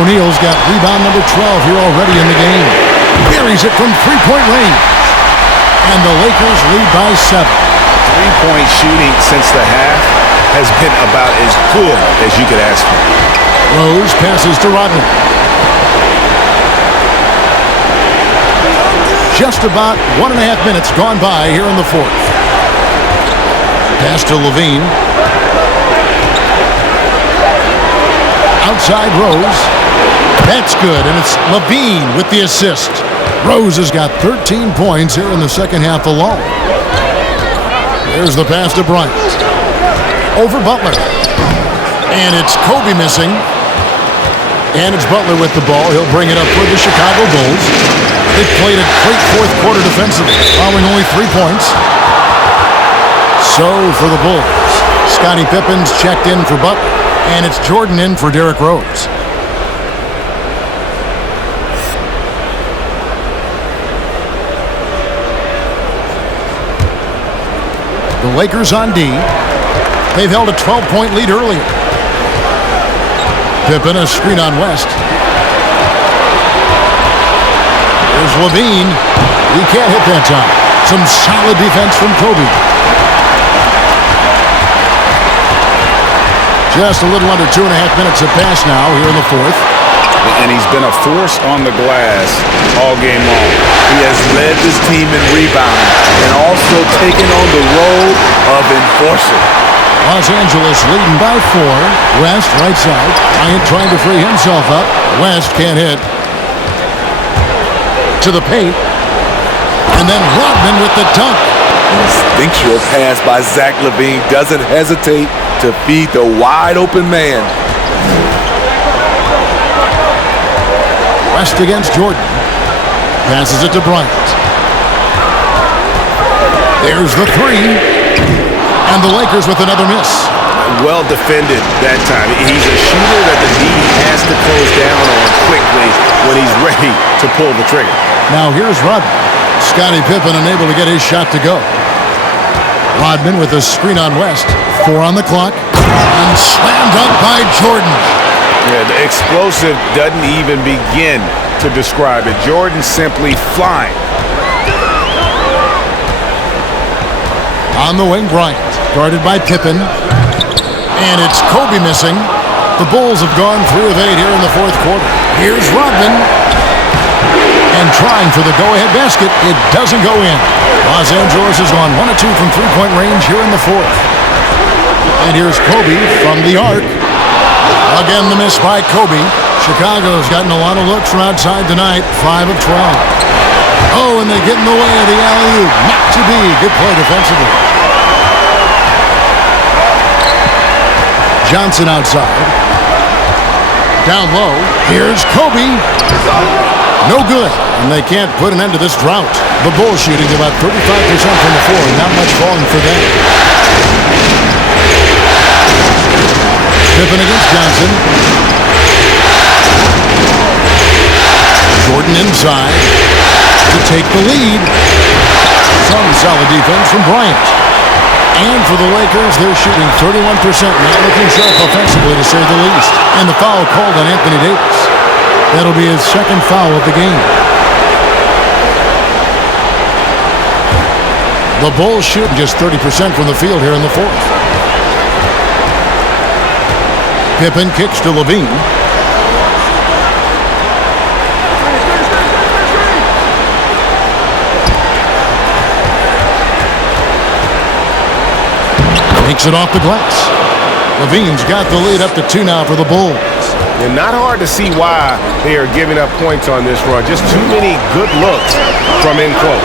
O'Neal's got rebound number 12 here already in the game. Buries it from three-point range. And the Lakers lead by 7. Three-point shooting since the half has been about as good as you could ask for. Rose passes to Rodman. Just about 1.5 minutes gone by here in the fourth. Pass to Levine. Outside Rose. That's good, and it's Levine with the assist. Rose has got 13 points here in the second half alone. There's the pass to Bryant. Over Butler. And it's Kobe missing. And it's Butler with the ball. He'll bring it up for the Chicago Bulls. They've played a great fourth quarter defensively, allowing only 3 points. So for the Bulls, Scottie Pippen's checked in for Butler. And it's Jordan in for Derrick Rose. The Lakers on D. They've held a 12-point lead earlier. Pippen, a screen on West. There's Levine. He can't hit that time. Some solid defense from Kobe. Just a little under 2.5 minutes have passed now here in the fourth. And he's been a force on the glass all game long. He has led this team in rebounding and also taken on the role of enforcer. Los Angeles leading by 4. West right side. Bryant trying to free himself up. West can't hit. To the paint. And then Rodman with the dunk. Instinctual pass by Zach LaVine doesn't hesitate to feed the wide open man. West against Jordan. Passes it to Bryant. There's the three. And the Lakers with another miss. Well defended that time. He's a shooter that the D has to close down on quickly when he's ready to pull the trigger. Now here's Rodman. Scottie Pippen unable to get his shot to go. Rodman with a screen on West. 4 on the clock. And slammed up by Jordan. Yeah, the explosive doesn't even begin to describe it. Jordan simply flying. On the wing, Bryant. Guarded by Pippen. And it's Kobe missing. The Bulls have gone 3 of 8 here in the fourth quarter. Here's Rodman. And trying for the go-ahead basket. It doesn't go in. Los Angeles has gone 1 of 2 from three-point range here in the fourth. And here's Kobe from the arc. Again, the miss by Kobe. Chicago's gotten a lot of looks from outside tonight. 5 of 12. Oh, and they get in the way of the alley-oop. Not to be. Good play defensively. Johnson outside. Down low. Here's Kobe. No good. And they can't put an end to this drought. The Bulls shooting about 35% from the floor. Not much falling for them. Pippen against Johnson. Jordan inside to take the lead. Some solid defense from Bryant. And for the Lakers, they're shooting 31%, not looking sharp offensively to say the least. And the foul called on Anthony Davis. That'll be his second foul of the game. The Bulls shooting just 30% from the field here in the fourth. Pippen kicks to Levine. Takes it off the glass. Levine's got the lead up to 2 now for the Bulls. And not hard to see why they are giving up points on this run. Just too many good looks from in close.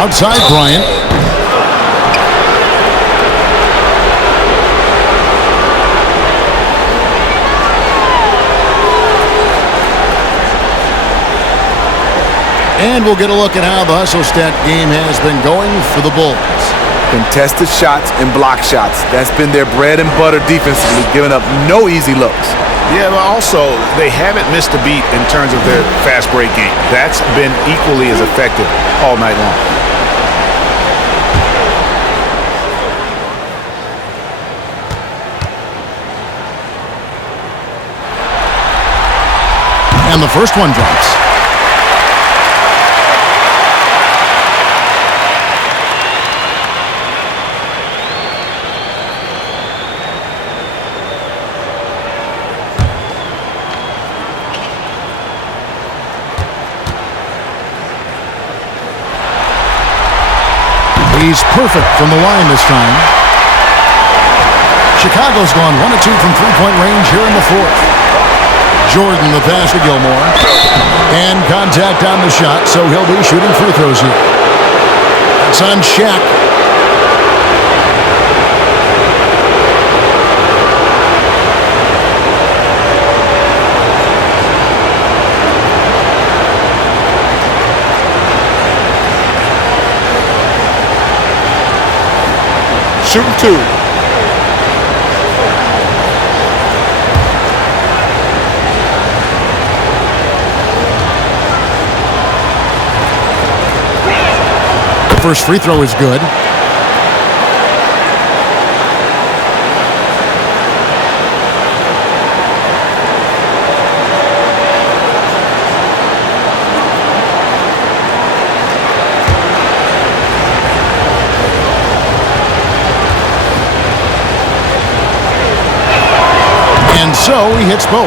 Outside Bryant. And we'll get a look at how the hustle stat game has been going for the Bulls. Contested shots and block shots. That's been their bread and butter defensively, giving up no easy looks. Yeah, but also they haven't missed a beat in terms of their fast break game. That's been equally as effective all night long. And the first one drops. He's perfect from the line this time. Chicago's gone 1 of 2 from three-point range here in the fourth. Jordan the pass to Gilmore. And contact on the shot, so he'll be shooting free throws here. It's on Shaq. Shooting two. The first free throw is good. So he hits both.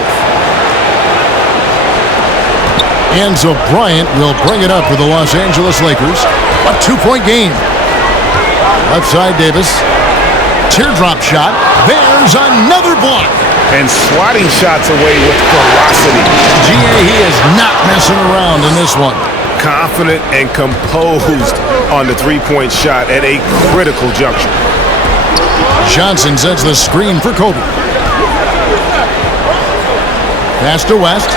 And so Bryant will bring it up for the Los Angeles Lakers. A 2-point game. Left side Davis. Teardrop shot. There's another block. And swatting shots away with ferocity. He is not messing around in this one. Confident and composed on the three-point shot at a critical juncture. Johnson sets the screen for Kobe. Pass to West.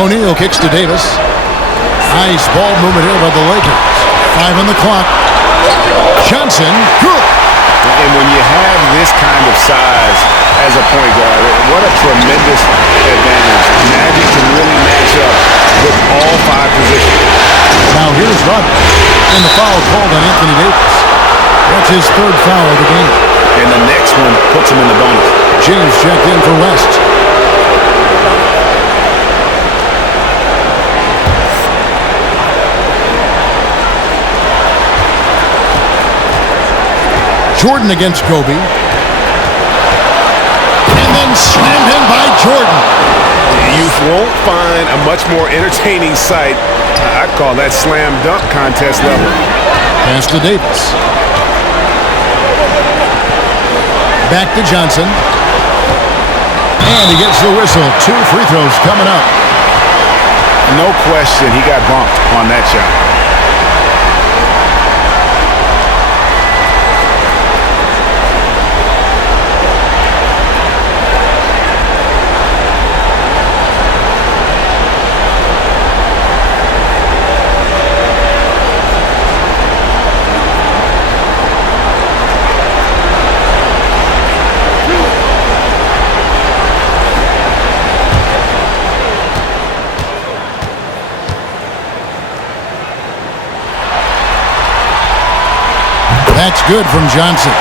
O'Neal kicks to Davis. Nice ball movement here by the Lakers. 5 on the clock. Johnson, good. And when you have this kind of size as a point guard, what a tremendous advantage. Magic can really match up with all 5 positions. Now here's Rodman. And the foul called on Anthony Davis. That's his 3rd foul of the game. And the next one puts him in the bonus. James checked in for West. Jordan against Kobe. And then slammed in by Jordan. You won't find a much more entertaining sight. I'd call that slam dunk contest level. Pass to Davis. Back to Johnson. And he gets the whistle. 2 free throws coming up. No question he got bumped on that shot. That's good from Johnson.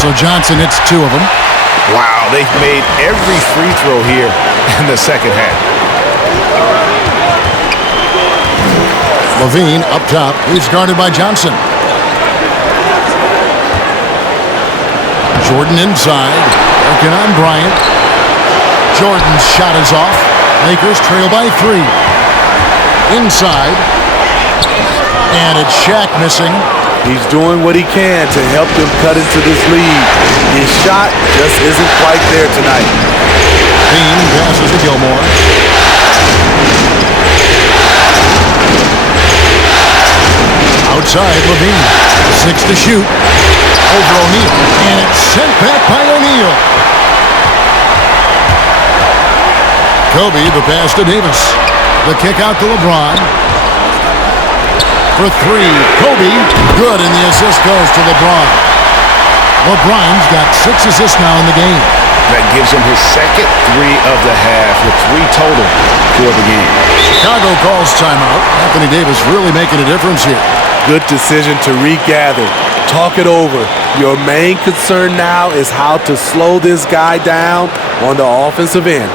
So Johnson hits 2 of them. Wow, they've made every free throw here in the second half. Levine up top. He's guarded by Johnson. Jordan inside. Working on Bryant. Jordan's shot is off. Lakers trail by 3. Inside. And it's Shaq missing. He's doing what he can to help them cut into this lead. His shot just isn't quite there tonight. Bean passes to Gilmore. Outside, Levine. 6 to shoot. Over O'Neal. And it's sent back by O'Neal. Kobe, the pass to Davis. The kick out to LeBron. For 3. Kobe, good, and the assist goes to LeBron. LeBron's got 6 assists now in the game. That gives him his second 3 of the half, with 3 total for the game. Chicago calls timeout. Anthony Davis really making a difference here. Good decision to regather. Talk it over. Your main concern now is how to slow this guy down on the offensive end.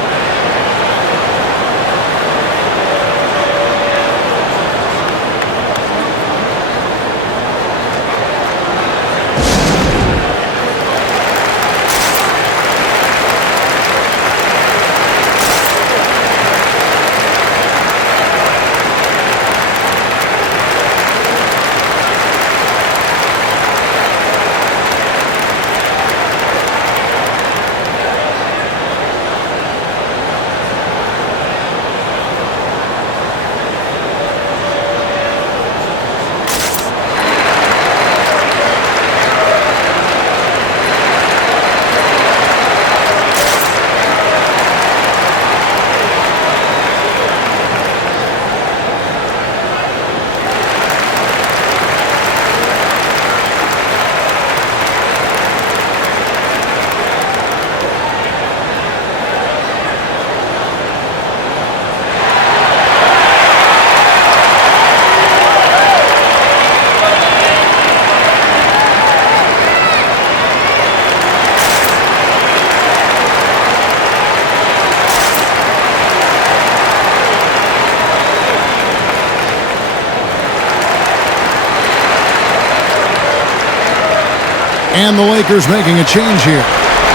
And the Lakers making a change here.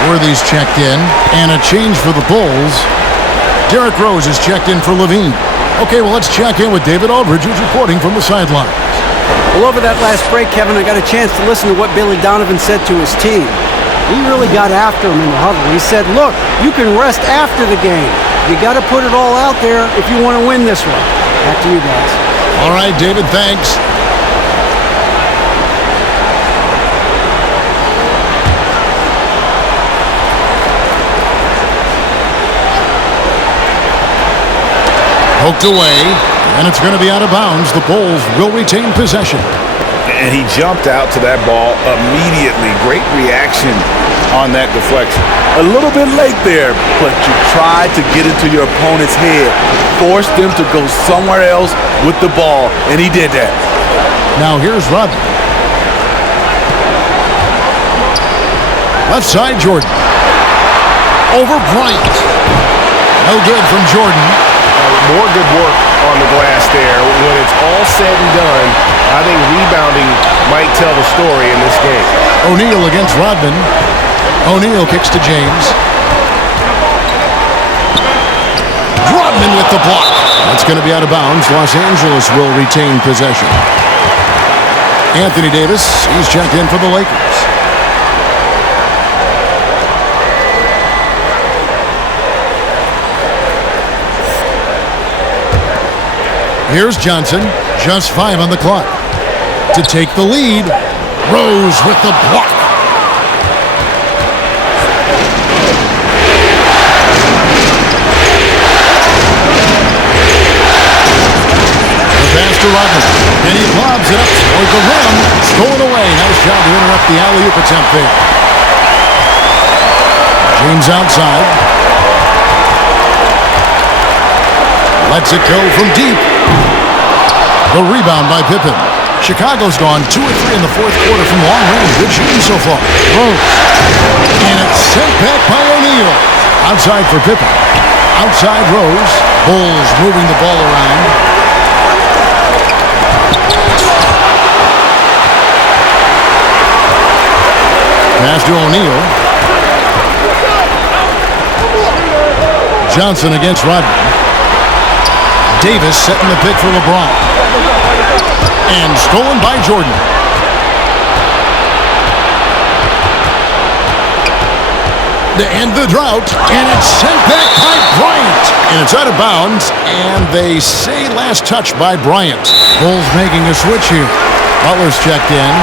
Worthy's checked in, and a change for the Bulls. Derrick Rose is checked in for Levine. Okay, well, let's check in with David Aldridge, who's reporting from the sidelines. Well, over that last break, Kevin, I got a chance to listen to what Billy Donovan said to his team. He really got after him in the huddle. He said, look, you can rest after the game. You got to put it all out there if you want to win this one. Back to you guys. All right, David, thanks. Poked away, and it's going to be out of bounds. The Bulls will retain possession. And he jumped out to that ball immediately. Great reaction on that deflection. A little bit late there, but you tried to get into your opponent's head. Forced them to go somewhere else with the ball, and he did that. Now here's Rodman. Left side, Jordan. Over Bryant. No good from Jordan. More good work on the glass there. When it's all said and done, I think rebounding might tell the story in this game. O'Neal against Rodman. O'Neal kicks to James. Rodman with the block. That's going to be out of bounds. Los Angeles will retain possession. Anthony Davis, he's checked in for the Lakers. Here's Johnson, just 5 on the clock. To take the lead, Rose with the block. The pass to Rodman, and he lobs it up toward the rim. Stolen away. Nice job to interrupt the alley-oop attempt there. James outside. Lets it go from deep. The rebound by Pippen. Chicago's gone 2 or 3 in the fourth quarter from long range. Good shooting so far. Rose. And it's sent back by O'Neal. Outside for Pippen. Outside Rose. Bulls moving the ball around. Pass to O'Neal. Johnson against Rodman. Davis setting the pick for LeBron. And stolen by Jordan. To end the drought, and it's sent back by Bryant. And it's out of bounds, and they say last touch by Bryant. Bulls making a switch here. Butler's checked in.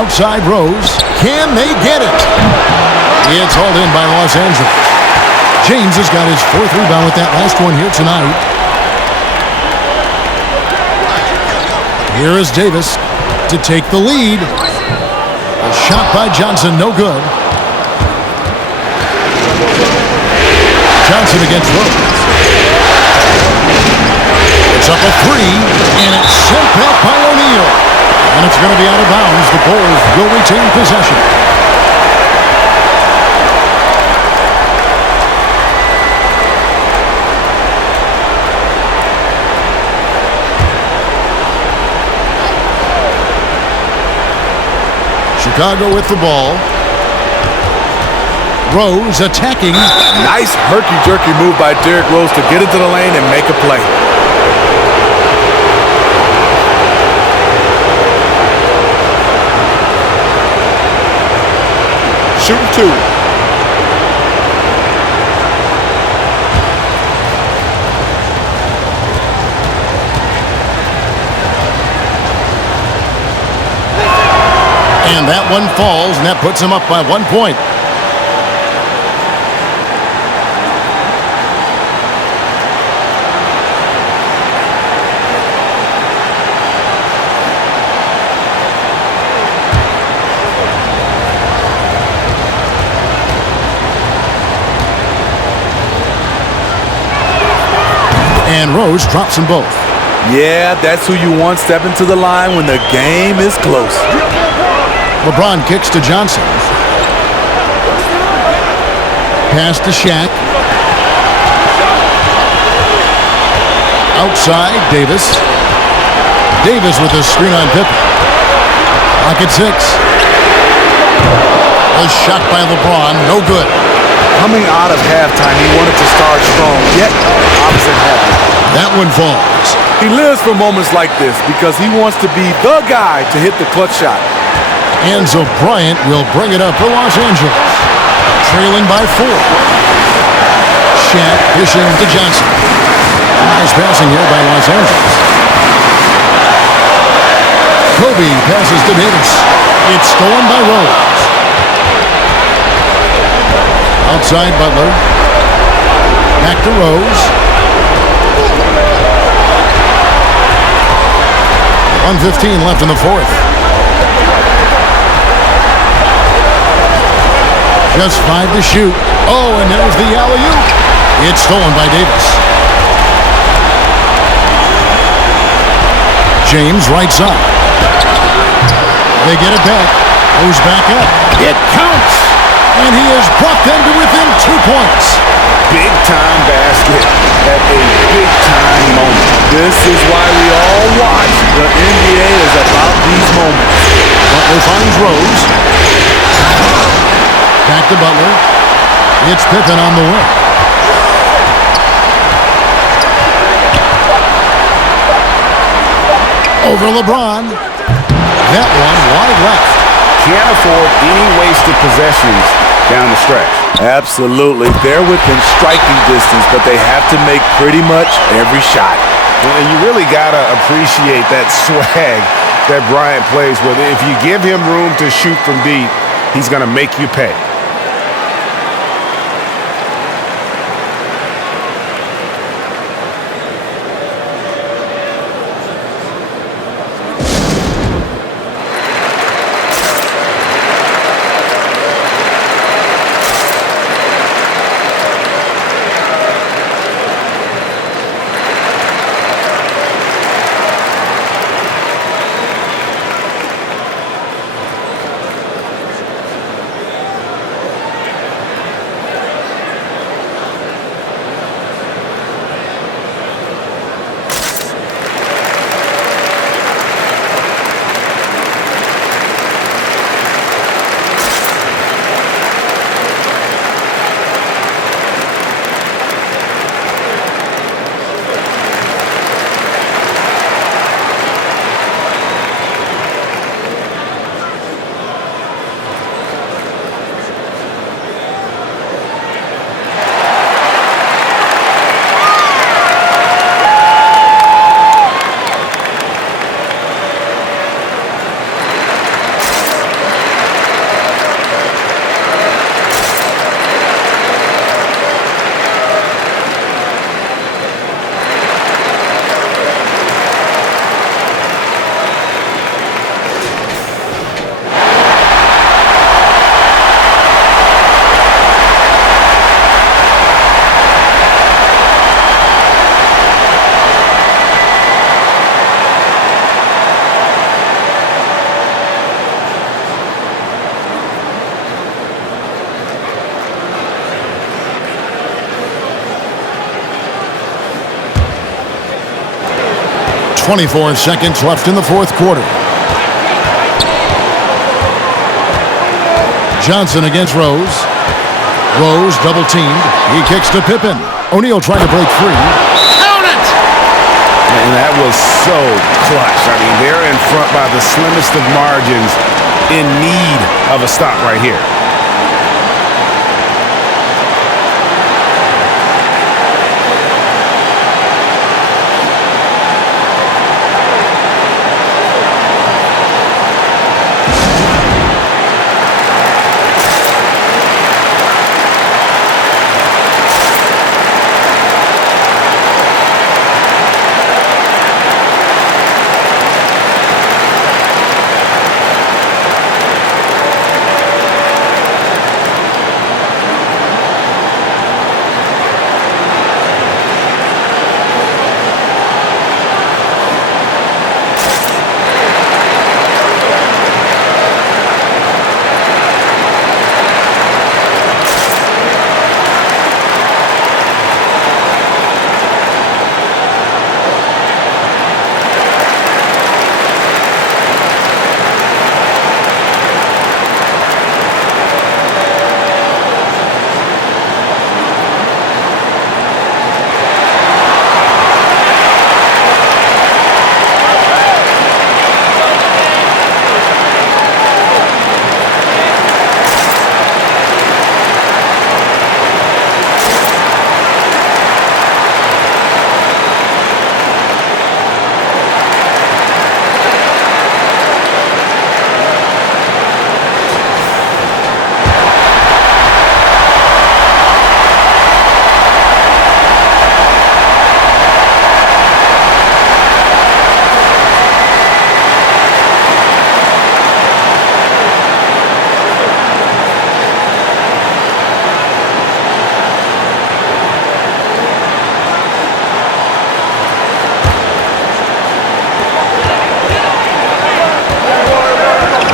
Outside Rose. Can they get it? It's hauled in by Los Angeles. James has got his 4th rebound with that last one here tonight. Here is Davis to take the lead. A shot by Johnson, no good. Johnson against Rose. It's up a 3, and it's sent back by O'Neal. And it's going to be out of bounds. The Bulls will retain possession. Chicago with the ball. Rose attacking. Nice herky-jerky move by Derrick Rose to get into the lane and make a play. Shooting 2. And that one falls, and that puts him up by 1 point. And Rose drops them both. Yeah, that's who you want stepping to the line when the game is close. LeBron kicks to Johnson. Pass to Shaq. Outside, Davis. Davis with a screen on Pippen. Pocket 6. A shot by LeBron, no good. Coming out of halftime, he wanted to start strong, yet opposite happened. That one falls. He lives for moments like this because he wants to be the guy to hit the clutch shot. Enzo Bryant will bring it up for Los Angeles, trailing by 4. Shat dishing to Johnson. Nice passing here by Los Angeles. Kobe passes to Davis. It's stolen by Rose. Outside Butler. Back to Rose. 1:15 left in the fourth. Just 5 to shoot. Oh, and there's the alley-oop. It's stolen by Davis. James right side. They get it back. Goes back up. It counts. And he has brought them to within 2 points. Big-time basket at a big-time moment. This is why we all watch. The NBA is about these moments. Butler finds Rose. Back to Butler. It's Pippen on the wing. Over LeBron. That one wide left. Can't afford any wasted possessions down the stretch. Absolutely. They're within striking distance, but they have to make pretty much every shot. And you really got to appreciate that swag that Bryant plays with. If you give him room to shoot from deep, he's going to make you pay. .24 seconds left in the fourth quarter. Johnson against Rose. Rose double teamed. He kicks to Pippen. O'Neal trying to break free. Count it! And that was so clutch. I mean, they're in front by the slimmest of margins, in need of a stop right here.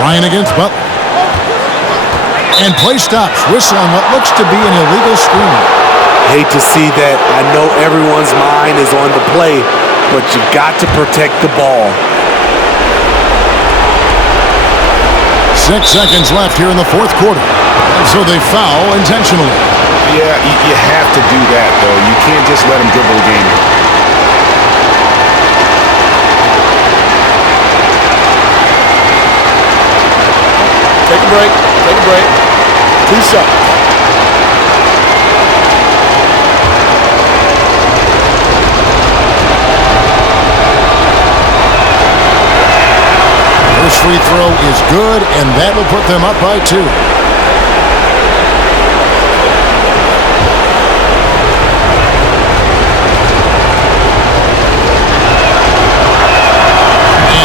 Bryant against Butler. And play stops. Whistle on what looks to be an illegal screen. Hate to see that. I know everyone's mind is on the play, but you've got to protect the ball. 6 seconds left here in the fourth quarter. And so they foul intentionally. Yeah, you have to do that, though. You can't just let them dribble the game. Take a break. Take a break. 2 shots. First free throw is good, and that will put them up by 2.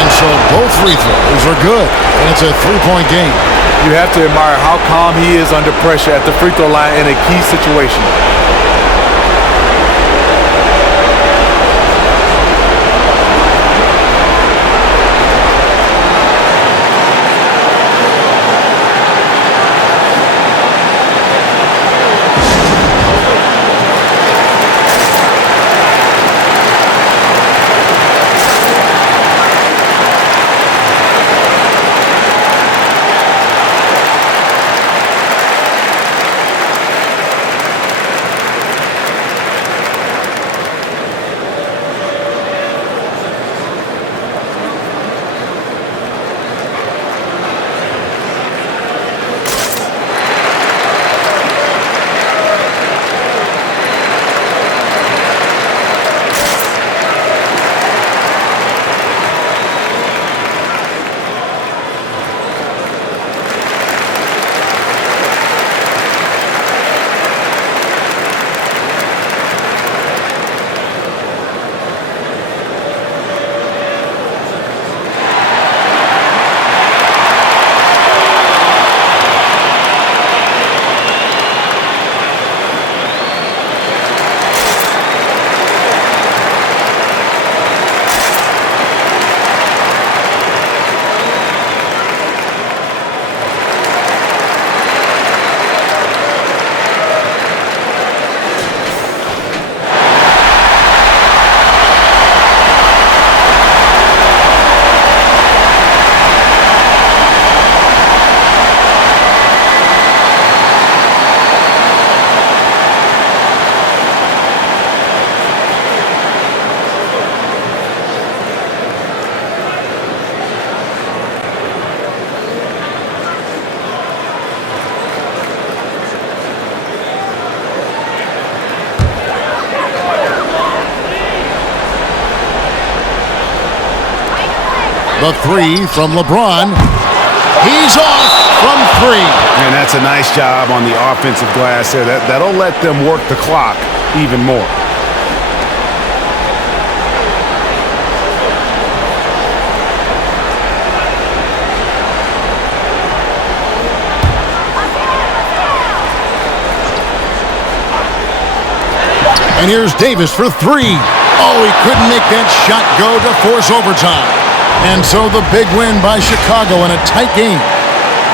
And so both free throws are good, and it's a 3-point game. You have to admire how calm he is under pressure at the free throw line in a key situation. The 3 from LeBron. He's off from 3. And that's a nice job on the offensive glass there. That'll let them work the clock even more. And here's Davis for 3. Oh, he couldn't make that shot go to force overtime. And so the big win by Chicago in a tight game.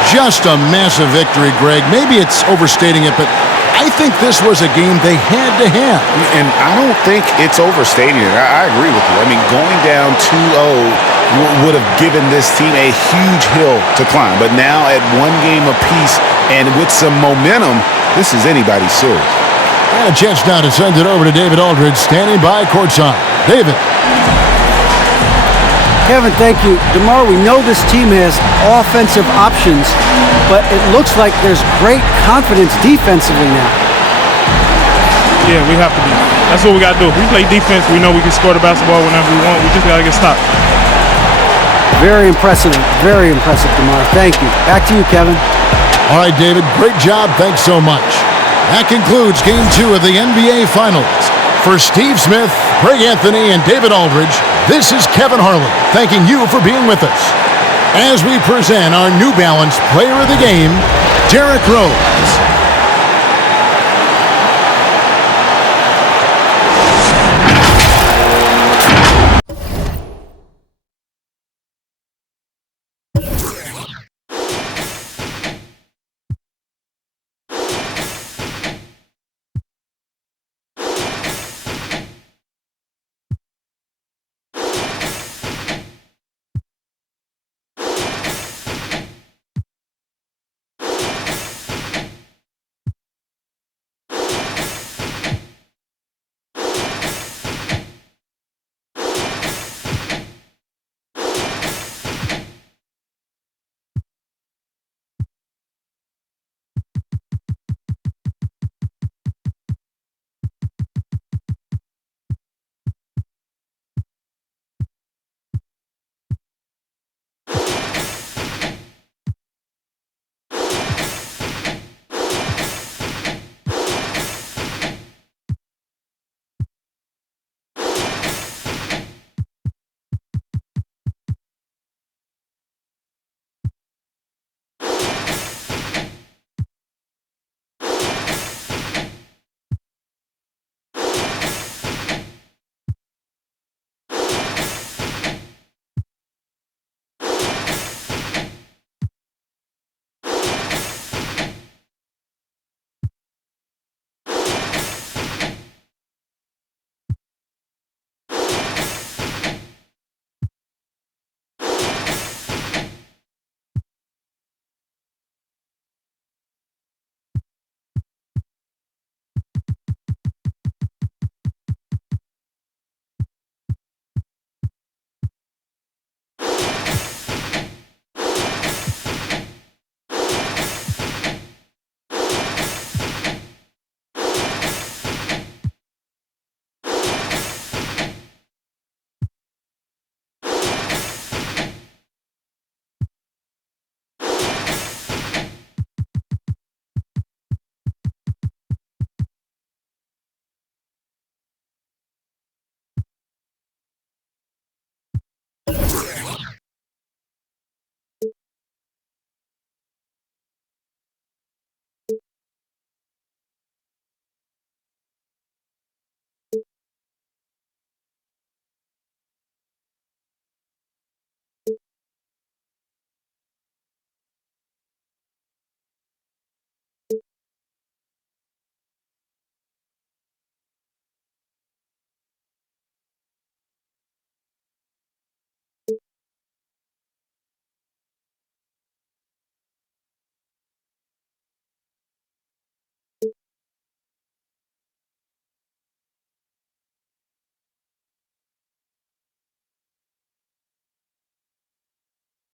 Just a massive victory, Greg. Maybe it's overstating it, but I think this was a game they had to have. And I don't think it's overstating it. I agree with you. I mean, going down 2-0 would have given this team a huge hill to climb. But now at 1 game apiece and with some momentum, this is anybody's series. And a chance now to send it over to David Aldridge, standing by courtside. David. Kevin, thank you. DeMar, we know this team has offensive options, but it looks like there's great confidence defensively now. Yeah, we have to be. That's what we got to do. If we play defense, we know we can score the basketball whenever we want. We just got to get stopped. Very impressive, DeMar. Thank you. Back to you, Kevin. All right, David, great job. Thanks so much. That concludes Game 2 of the NBA Finals. For Steve Smith, Greg Anthony, and David Aldridge, this is Kevin Harlan thanking you for being with us as we present our New Balance Player of the Game, Derrick Rose.